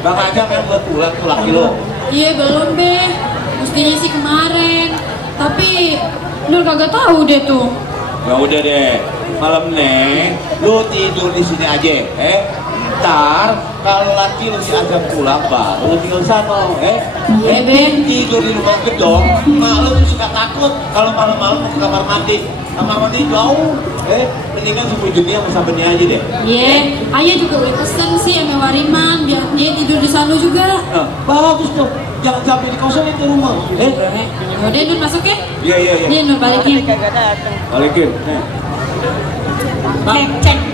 Bang Ajam yang buat pulang tuh laki lo. Iya belum Be. Mestinya sih kemarin. Tapi Nur kagak tahu deh tuh. Ya udah deh, malam nih lu tidur di sini aja, Ntar kalau laki lu diajak pulang baru lu tinggal sana, Iya, Ben. tidur di rumah gedong, mak lu tuh suka takut kalau malam-malam mau ke kamar mandi. Kamar mandi jauh, mendingan sebujurnya sama sahabatnya aja deh. Iya, ayah juga udah pesen sih sama Wariman biar dia tidur di sana juga. Nah, bagus tuh, jangan sampai dikosongin ke rumah. Udah Nur masuk ya? Iya. Iya Nur balikin. Balikin. Bang, cek.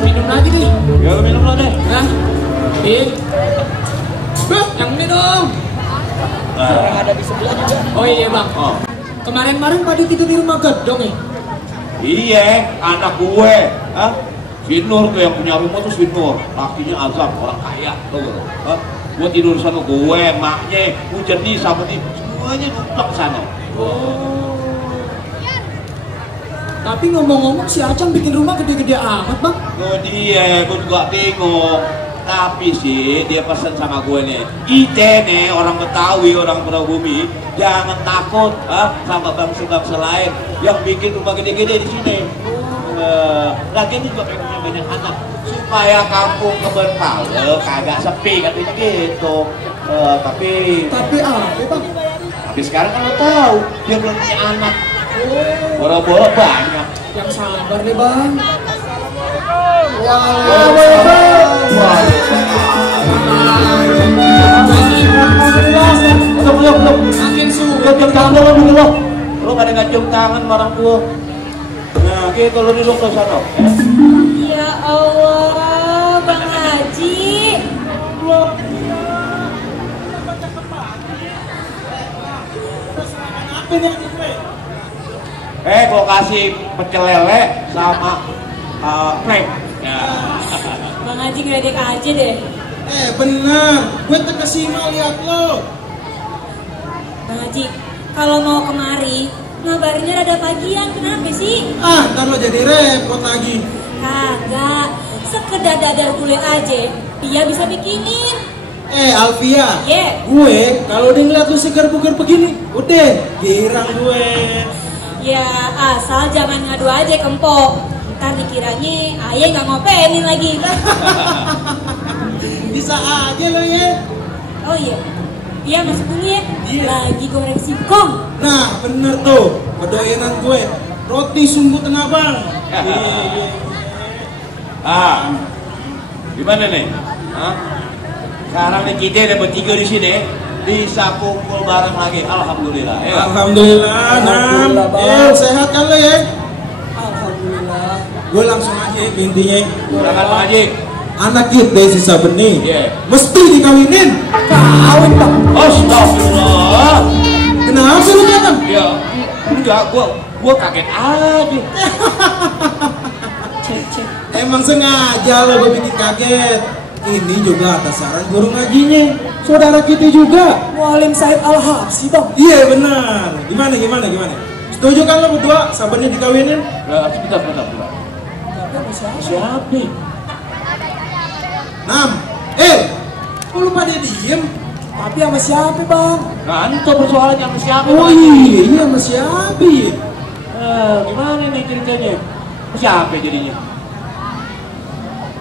Minum lagi nih. Ya lu minum lo deh. Nah, yang minum. Yang ada di sebelah juga. Oh iya bang. Kemarin-kemarin pada tidur di rumah gedong ya? Iya, anak gue. Si Nur tuh yang punya rumah tuh si Nur. Lakinya Azam, orang kaya. Gue tidur sama gue, maknya, Mujadi sama dia. Semuanya numpang sana. Tapi ngomong-ngomong si Acang bikin rumah gede-gede amat bang. Oh dia, gue juga bingung. Tapi sih dia pesan sama gue nih, kita nih orang Betawi, orang Prabumi, jangan takut sama bangsa-bangsa lain yang bikin rumah gede-gede di sini. Lagian juga pengen punya banyak anak supaya kampung Kebon Pala kagak sepi katanya gitu. Tapi apa bang? Tapi sekarang kan lo tahu dia belum punya anak. Boro-boro banyak. Yang sabar nih bang. Makin suka cium tangan lo dulu. Lo pada nggak cium tangan sama orang tua. Nah gitu lo duduk ke sana. Ya Allah, Bang Haji. Gua kasih pecel lele sama krem. Bang Haji ngeledek aja deh. Bener, gue terkesima lihat lo. Bang Haji, kalau mau kemari, ngabarinnya rada pagian, kenapa sih? Ntar lo jadi repot lagi. Kagak, sekedar dadar kulit aja, dia bisa bikinin. Alvia, gue kalau udah ngeliat lu segar bugar begini, udah girang gue. Ya asal jangan ngadu aja ke Empok, ntar dikiranya ayah nggak ngopenin lagi. Bisa aja lo ya. Oh iya masuk dulu ya. Lagi goreng singkong. Nah bener tuh, kedoyanan gue roti sumbu tenabang. Gimana nih? Sekarang nih kita ada bertiga di sini, bisa kumpul bareng lagi. Alhamdulillah. Alhamdulillah. Sehat kan lo ya? Alhamdulillah. Gue langsung aja intinya. Silakan Pak Haji. Anak kita sisa benih, mesti dikawinin. Kawin bang. Astagfirullah. Kenapa lu kan? Ya, enggak, gua kaget aja. Emang sengaja lo gue bikin kaget. Ini juga atas saran guru ngajinya, saudara kita juga. Mualim Said Al-Habsi bang. Iya benar. Gimana? Setuju kan lo berdua sabarnya dikawinin? Sebentar. Siapa? Kok lu pada diem? Tapi sama siapa bang? Nah itu persoalannya sama siapa? Oh iya sama siapa? Gimana nih ceritanya? Siapa jadinya?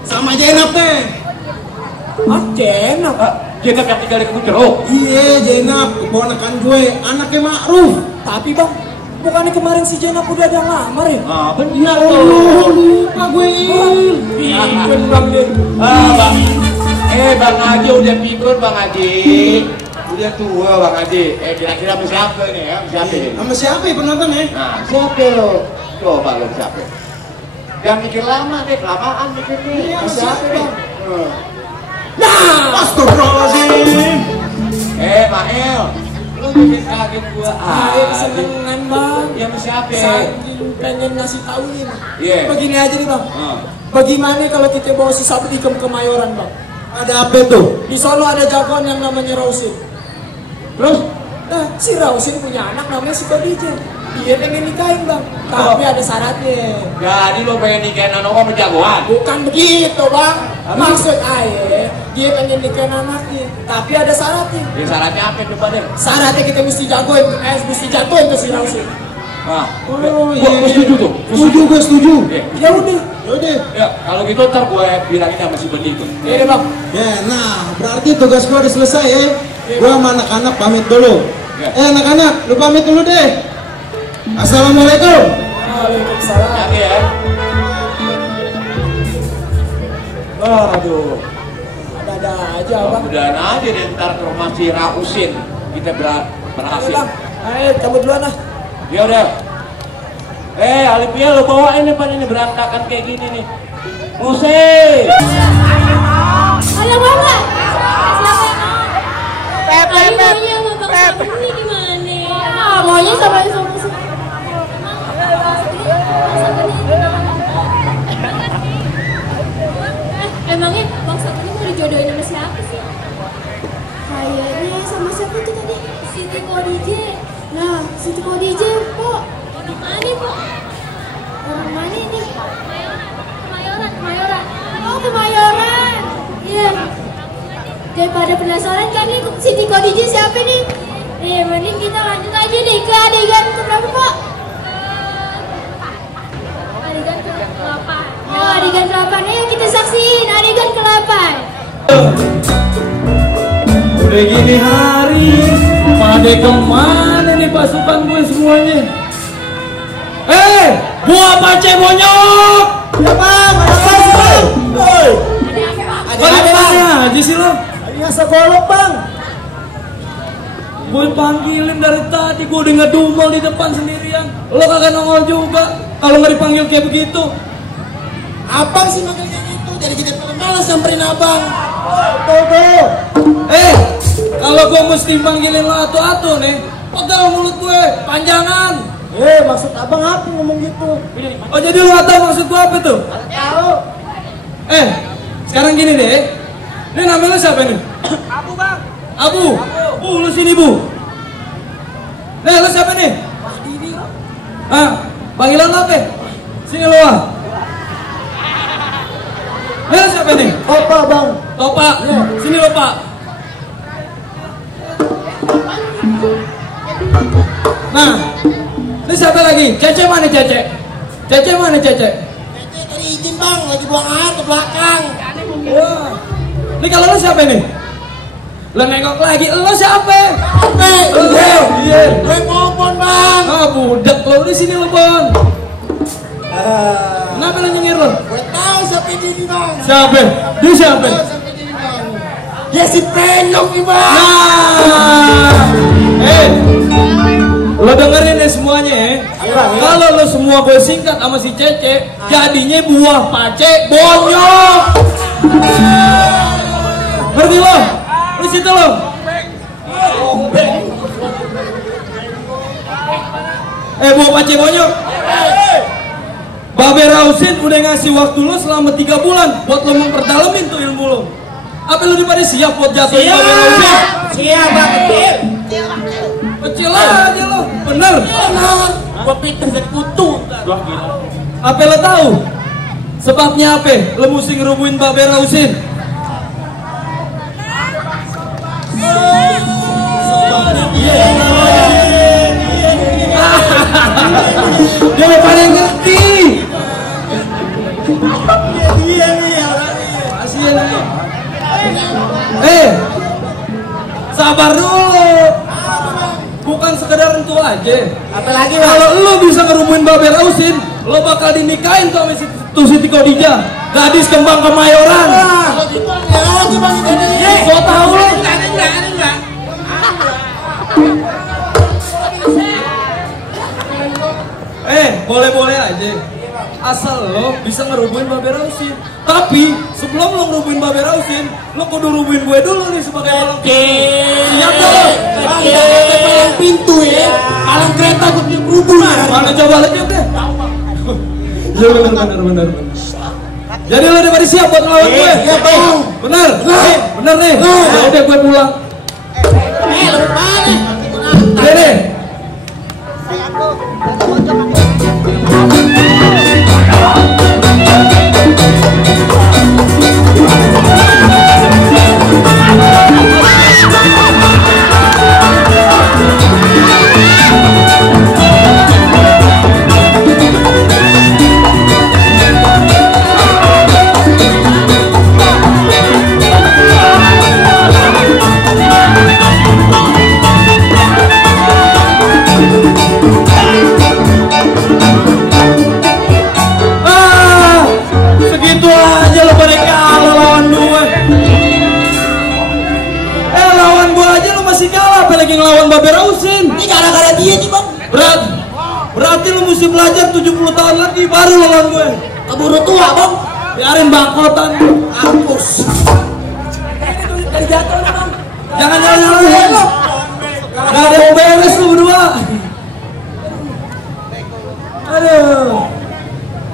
Sama Jenap deh. Jenap? Jenap yang tinggal di kebun jeruk? Iya Jenap, keponakan gue, anaknya Ma'ruf. Tapi bang, bukannya kemarin si Jenap udah ada ngelamar ya? Benar lupa gue. Bang Haji udah pikir Bang Haji. Udah tua Bang Haji. Kira-kira sama siapa nih ya? Sama siapa ya penonton ya? Nah, siapa lo? Coba lo siapa? Jangan mikir lama deh, kelamaan mikirnya. Siapa bang? Nah, astagfirullahaladzim. Mael, lu bikin kaget gua. Kesenengan bang. Yang siapa? Saking pengen ngasih tahu nih. Iya. Begini aja nih bang. Bagaimana kalau kita bawa si Sabit ke Kemayoran bang? Ada apa tuh? Di Solo ada jagoan yang namanya Rausin. Terus? Nah, si Rausin punya anak namanya si Badija. Dia pengen nikahin bang, tapi ada syaratnya. Jadi lo pengen nikahin anak sama jagoan? Bukan begitu bang. Maksud ayah, dia pengen nikahin anaknya, tapi ada syaratnya. Ya syaratnya apa coba deh? Syaratnya kita mesti jatuhin tuh si Rausin. Gue setuju tuh. Gue setuju. Ya udah, Udah. Ya, kalau gitu ntar gue bilangin sama si Beni itu. Iya bang. Ya, nah berarti tugas gue udah selesai ya. Gue sama anak-anak pamit dulu. Anak-anak, lu pamit dulu deh. Assalamualaikum. Waalaikumsalam. Hati ya. Waduh. Ada aja bang. Mudahan aja deh ntar ke rumah si Rausin kita berhasil. Bang, ayo cabut duluan lah. Ya udah. Alipia lo bawain nih pan ini berantakan kayak gini nih. Musik. Ayo bawa. Pepe. Ini gimana? Maunya sama Emangnya Bang Sabeni mau dijodohin sama siapa sih? Kayaknya sama siapa tuh tadi? Siti Khadijah. Nah, Siti Khadijah, Pok. Orang mana, Pok? Orang mana ini? Kemayoran. Oh, Kemayoran. Iya. Daripada penasaran kan nih Siti Khadijah siapa nih? Mending kita lanjut aja nih ke adegan keberapa, Pak? Adegan ke-8. Oh, adegan ke-8. Ayo kita saksiin adegan ke-8. Udah gini hari, pada kemana nih pasukan gue semuanya? Buah pace bonyok! Ya bang, ada apa sih bang? Balik mana aja sih lo? Lagi ngasah golok bang. Gue panggilin dari tadi, gue udah ngedumel di depan sendirian. Lo kagak nongol juga, kalau nggak dipanggil kayak begitu. Abang sih manggil kayak gitu, jadi kita malas samperin abang. Kalau gue mesti manggilin lo atu-atu nih, pegal mulut gue, panjangan. Maksud abang apa ngomong gitu? Oh jadi lo gak tau maksud gue apa tuh? Tahu. Sekarang gini deh, ini namanya lo siapa nih? Abu bang. Abu. Bu, lu sini bu. Lo siapa nih? Didi. Panggilan lo apa? Sini lo ah. Lo siapa nih? Topa bang. Topa. Sini lo pak. Nah, ini siapa lagi? Cece mana Cece? Cece mana Cece? Cece tadi izin bang, lagi buang air ke belakang. Wah. Ini kalau lo siapa nih? Lo nengok lagi, lo siapa? Iya. Gue Popon bang. Budak lo di sini lo Bon. Kenapa lo nyengir lo? Gue tahu siapa Didi bang. Siapa? Dia siapa? Siapa Didi bang? Dia si Penyok nih bang. Lo dengerin deh semuanya ya. Kalau lo semua gue singkat sama si Cece, jadinya buah pace bonyok. Ngerti lo? Di situ lo. Buah pace bonyok. Babe Rausin udah ngasih waktu lo selama 3 bulan buat lo memperdalamin tuh ilmu lo. Apa lo pada siap buat jatuhin Babe Rausin? Siap bang, kecil aja lo, bener. Gua pindah dari kutu. Apa lo tahu? Sebabnya apa? Lo mesti ngerubuhin Babe Rausin. Dia udah pada ngerti. Sabar dulu. Bukan sekedar itu aja. Apalagi kalau lo bisa ngerubuhin Babe Rausin, lo bakal dinikahin tuh sama Siti Khadijah, gadis kembang Kemayoran. Kalau gitu aja bang ini. So tau lo. Boleh-boleh aja. Asal lo bisa ngerubuhin Babe Rausin. Tapi sebelum lo ngerubuhin Babe Rausin, lo kudu rubuhin gue dulu nih sebagai palang pintu. Siap dulu. Palang pintu ya. Palang kereta gue berubah. Mana coba lagi deh. Iya benar. Jadi lo udah pada siap buat ngelawan gue? Iya bang. Bener? Bener nih. Ya udah gue pulang. Lo mana? Udah deh. Berarti lu mesti belajar 70 tahun lagi baru lawan gue. Keburu tua, Bang. Biarin bangkotan. Hapus. Jatuh, Bang. Jangan nyalain. Gak ada yang beres lu berdua. Aduh.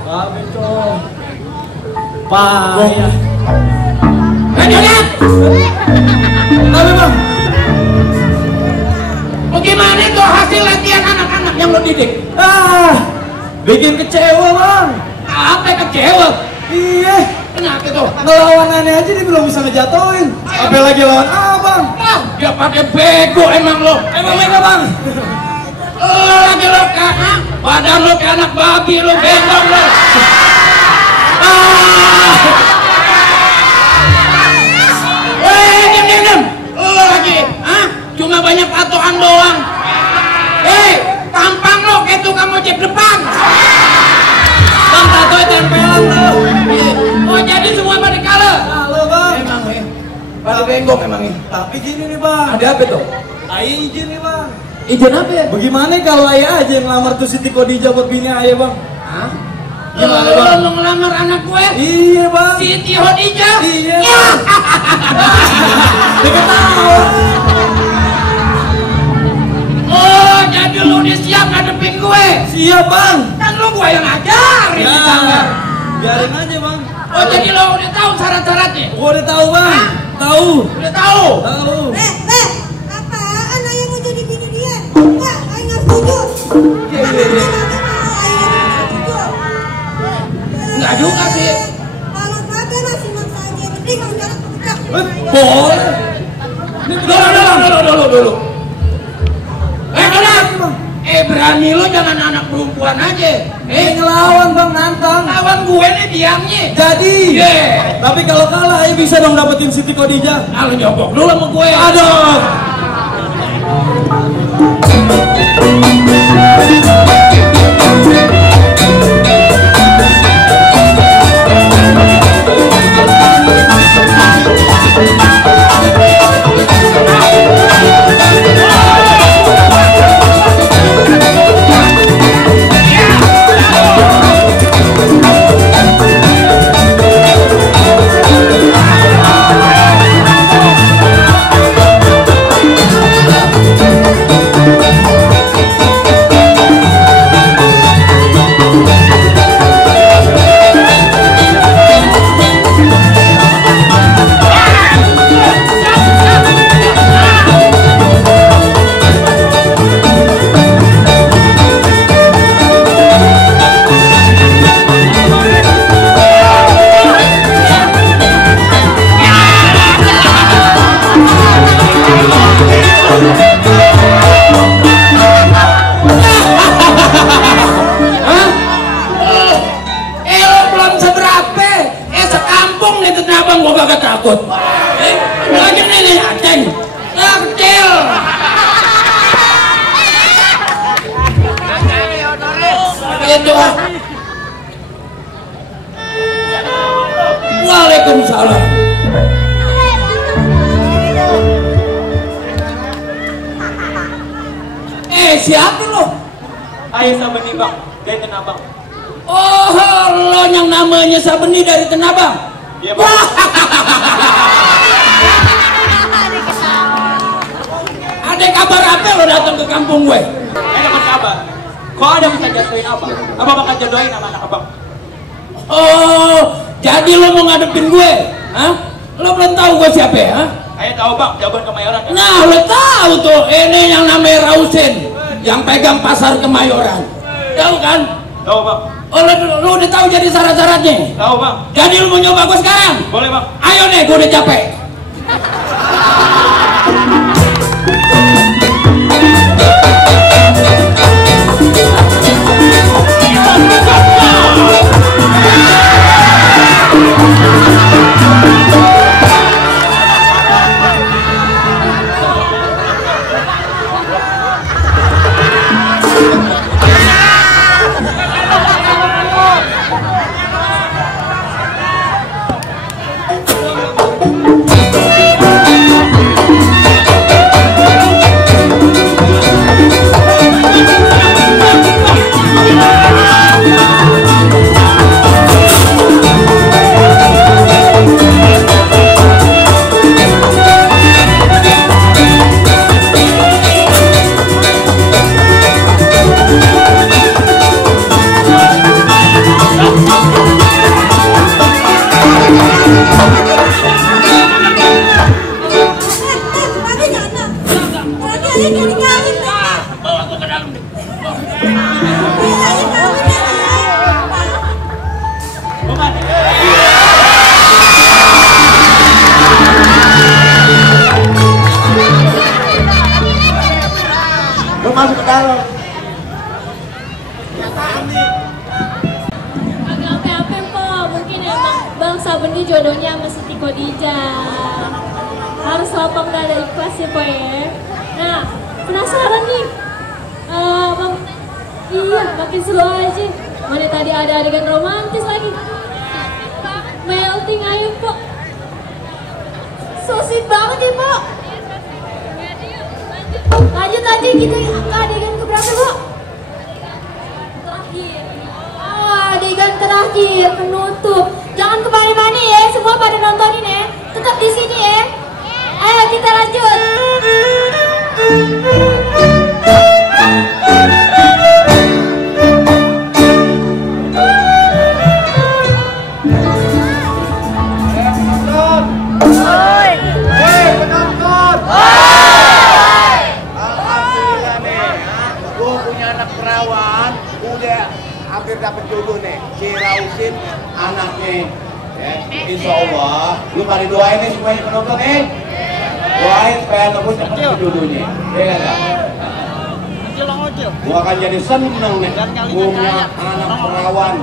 Kami cok. Payah. Lihat. Tapi Bang. Bagaimana itu hasil latihan anak-anak yang lo didik? Bikin kecewa Bang. Apa kecewa? Iya. Kenapa tuh? Ngelawan aneh aja dia belum bisa ngejatoin. Apalagi lawan abang. Dia pakai bego emang lo. Emang bego Bang. Lo lagi lo kan? Badan lo kayak anak babi lo bengong lo. Diam. Lo lagi, cuma banyak patokan doang. Tampang lo kayak tukang ojek depan. Bang, tato tempelan lo. Oh jadi semua pada kalah. Halo Bang. Emang pada bengong emangnya. Tapi gini nih Bang. Ada apa tuh? Ayah izin nih Bang. Izin apa ya? Bagaimana kalau ayah aja yang ngelamar tuh Siti Khadijah buat bini ayah Bang? Hah? Gimana Bang? Lo ngelamar anak gue? Iya Bang. Siti Khadijah? Iya. Deket tahu. Oh jadi lo udah siap ngadepin gue? Siap Bang. Kan lo gue yang ngajarin di sana. Biarin aja Bang. Oh jadi lo udah tahu syarat-syaratnya? Gua udah tahu Bang. Tahu. Udah tahu? Tahu. Apaan ayah mau jadi bini dia? Enggak, ayah nggak setuju. Enggak juga sih. Kalau kagak masih maksa aja. Mending kalau jalan kebudak. Boleh. Dulu. Berani lo jangan anak perempuan aja. Ngelawan Bang, nantang. Lawan gue nih diamnya. Jadi. Tapi kalau kalah ayah bisa dong dapetin Siti Khadijah. Lo nyogok dulu sama gue. Aduh. Takut. Lagi nih aceng. Kecil. Itu. Waalaikumsalam. Siapa lo? Ayah Sabeni Bang, dari Tenabang. Oh, lo yang namanya Sabeni dari Tenabang? Iya Bang. Ada kabar apa lo datang ke kampung gue? Dapat kabar. Kok ada bisa jatuhin abang? Abang bakal jodohin sama anak abang. Oh, jadi lo mau ngadepin gue? Hah? Lo belum tahu gue siapa ya? Ayah tahu Bang, jagoan Kemayoran kan? Nah, lo tahu tuh, ini yang namanya Rausin, yang pegang pasar Kemayoran. Tahu kan? Tahu Bang. Oh, lo udah tahu jadi syarat-syaratnya? Tahu Bang. Jadi lo mau nyoba gue sekarang? Boleh Bang. Ayo nih, gue udah capek. ini jodohnya sama Siti Khadijah. Harus lapang dada ikhlas ya Pak ya. Nah, penasaran nih. Bang, iya makin seru aja. Mana tadi ada adegan romantis lagi. Melting ayo Pak. So sweet banget ya Pak. Lanjut aja kita ke adegan keberapa Pak? Terakhir. Adegan terakhir penutup. Jangan kemana-mana ya, semua pada nontonin ya. Tetap di sini ya. Ayo kita lanjut. Alhamdulillah nih, gue punya anak perawan, udah hampir dapet jodoh nih, si Rausin anaknya. Ya, insya Allah, lu pada doain nih semuanya penonton nih. Doain supaya nebus cepet jodohnya. Ya kan? Gua akan jadi seneng nih, punya anak perawan.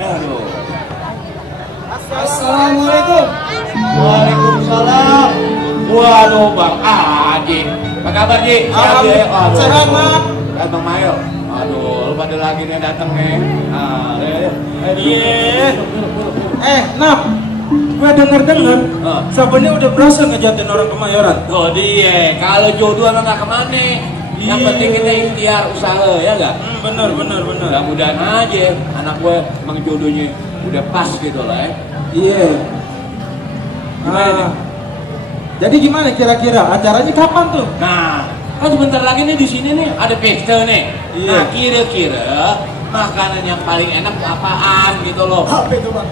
Aduh. Assalamualaikum. Waalaikumsalam. Waduh Bang Adi. Apa kabar Ji? Sehat Mak. Sehat Bang Mail. Aduh, lu pada lagi nih dateng nih. Nap, gue denger Sabeni udah berhasil ngejatin orang Kemayoran. Oh dia, kalau jodoh emang gak kemana. Yang penting kita ikhtiar usaha ya gak? Bener. Mudah-mudahan aja anak gue emang jodohnya udah pas gitu lah ya. Iya. Gimana nih? Jadi gimana kira-kira acaranya kapan tuh? Nah, kan sebentar lagi nih di sini nih ada pesta nih. Iya. Nah kira-kira makanan yang paling enak apaan gitu loh? Apa itu Bang?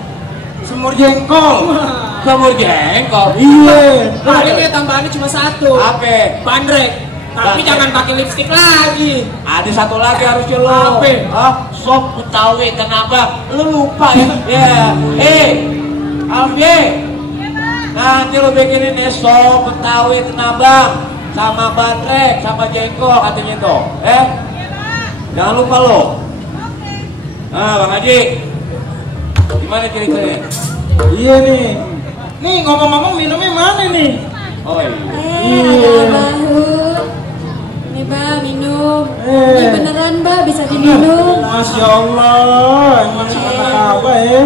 Semur jengkol. Semur jengkol? Iya. Paling nih tambahannya cuma satu. Apa? Bandrek. Tapi jangan pakai lipstik lagi. Ada satu lagi harusnya lo. Apa? Sop Betawi kenapa? Lu lupa ya? Alfie. Nanti lo bikinin nih sop Betawi Tenabang sama bandrek sama jengkol katanya tuh. Jangan lupa lo. Nah, Bang Haji. Gimana ceritanya? Iya nih. Nih ngomong-ngomong minumnya mana nih? Oh iya. Nih Mbak, minum. Ini beneran Mbak, bisa diminum. Masya Allah, emang apa ya?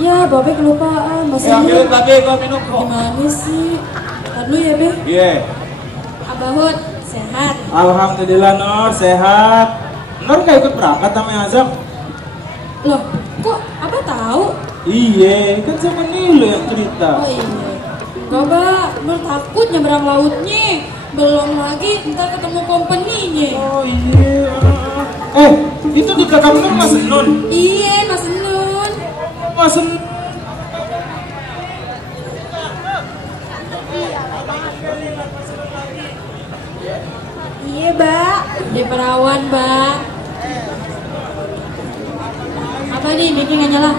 Ya, Babe kelupaan. Ya, ambilin Babe, gua minum kok. Gimana sih? Ntar dulu ya, Be. Iya. Abah Hud, sehat. Alhamdulillah Nur, sehat. Nur gak ikut berangkat sama Azam? Loh, kok Abah tahu? Iya, kan sama Nilo yang cerita. Oh iya. Enggak, Mbak. Nur takut nyebrang lautnya. Belum lagi ntar ketemu company-nya. Oh iya. Itu di belakang Nur Mas Nun? Iya, Mas Nun. Mas Nun. Iya, Mbak. Dia perawan, Mbak. Apa nih, bikin nggak nyala?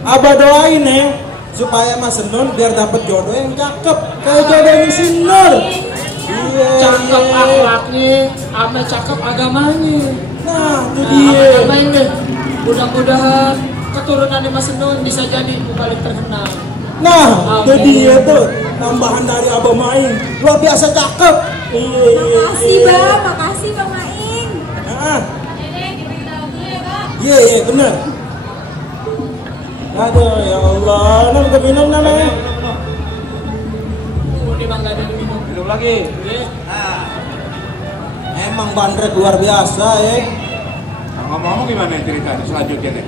Abah doain ya, supaya Mas Nun biar dapat jodoh yang cakep kayak jodohnya si Nur. Iya. Cakep akhlaknya, sama cakep agamanya. Nah, itu dia. Apain deh? Mudah-mudahan keturunan Mas Nun bisa jadi paling terkenal. Nah, itu dia tuh tambahan dari Abah Maing. Luar biasa cakep. Makasih, Bang. Makasih, Bang Maing. Iya, bener. Aduh, ya Allah. Nam, gue minum namanya. Ini Bang gak ada minum. Minum lagi. Emang bandrek luar biasa ya. Ngomong-ngomong gimana ceritanya selanjutnya nih?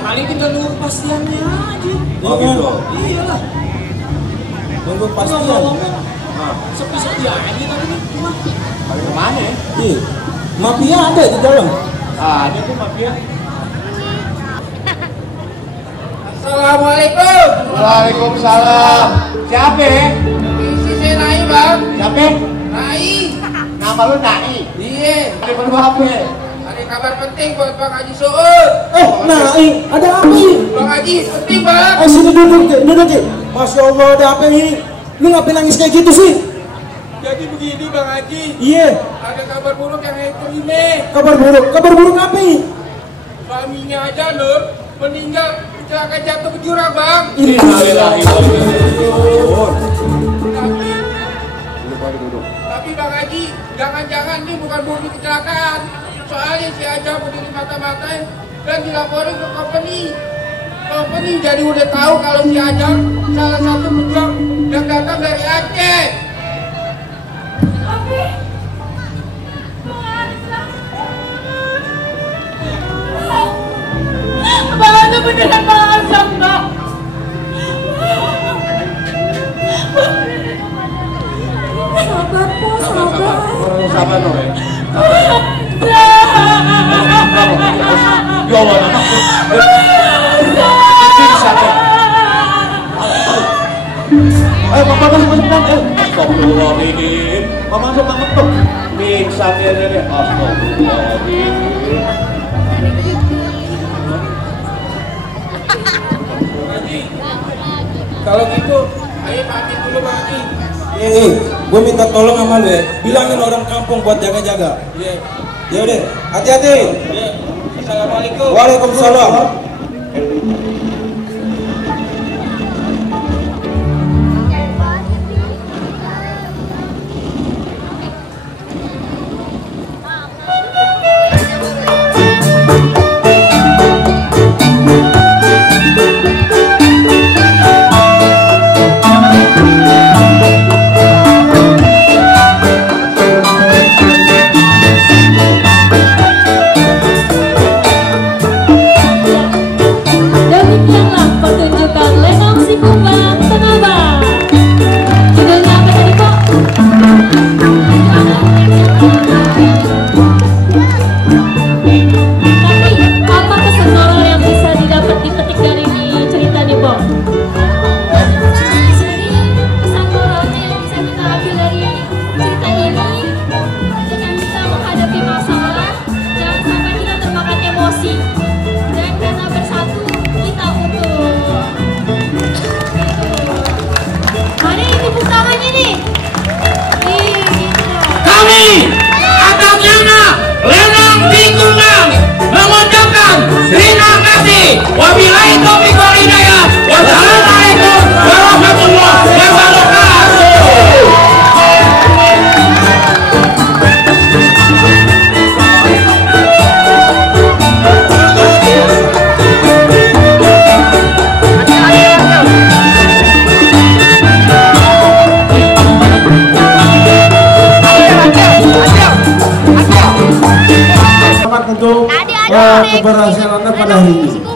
Paling kita nunggu pastiannya aja. Oh gitu? Iyalah. Nunggu pastian. Sepi saja aja tapi nih cuma. Paling kemana ya? Iya. Mafia ada di dalam. Ada tuh mafia. Assalamualaikum. Waalaikumsalam. Siapa ya? Si Nai Bang. Siapa? Nai. Nama lu Nai? Iya. Ada perlu apa ya? Ada kabar penting buat Bang Haji Suud. Nai, ada apa ini? Bang Haji, penting Bang. Sini duduk. Masya Allah, ada apa ini? Lu ngapain nangis kayak gitu sih? Jadi begini Bang Haji. Iya. Ada kabar buruk yang saya terima. Kabar buruk apa ini? Bang suaminya aja Nur meninggal kecelakaan jatuh ke jurang bang. Tapi Bang Haji, jangan-jangan ini bukan murni kecelakaan. Soalnya si Ajam udah dimata-matain dan dilaporin ke company. Company jadi udah tahu kalau si Ajam salah satu pejuang yang datang dari Aceh. Bang Azam beneran Bang Azam, Bang. Sabar po, sabar. Sabar no. Ya Allah. Ayo Mama masuk. Astagfirullahaladzim. Mama masuk. Pingsan ya ini. Astagfirullahaladzim. Kalau gitu, ayo pamit dulu Pak Haji. Gue minta tolong sama lu ya, bilangin orang kampung buat jaga-jaga. Iya. Ya udah, hati-hati. Iya. Assalamualaikum. Waalaikumsalam. Wabillahi taufiq wal hidayah. Wassalamualaikum warahmatullahi wabarakatuh. Selamat untuk keberhasilan Anda pada hari ini.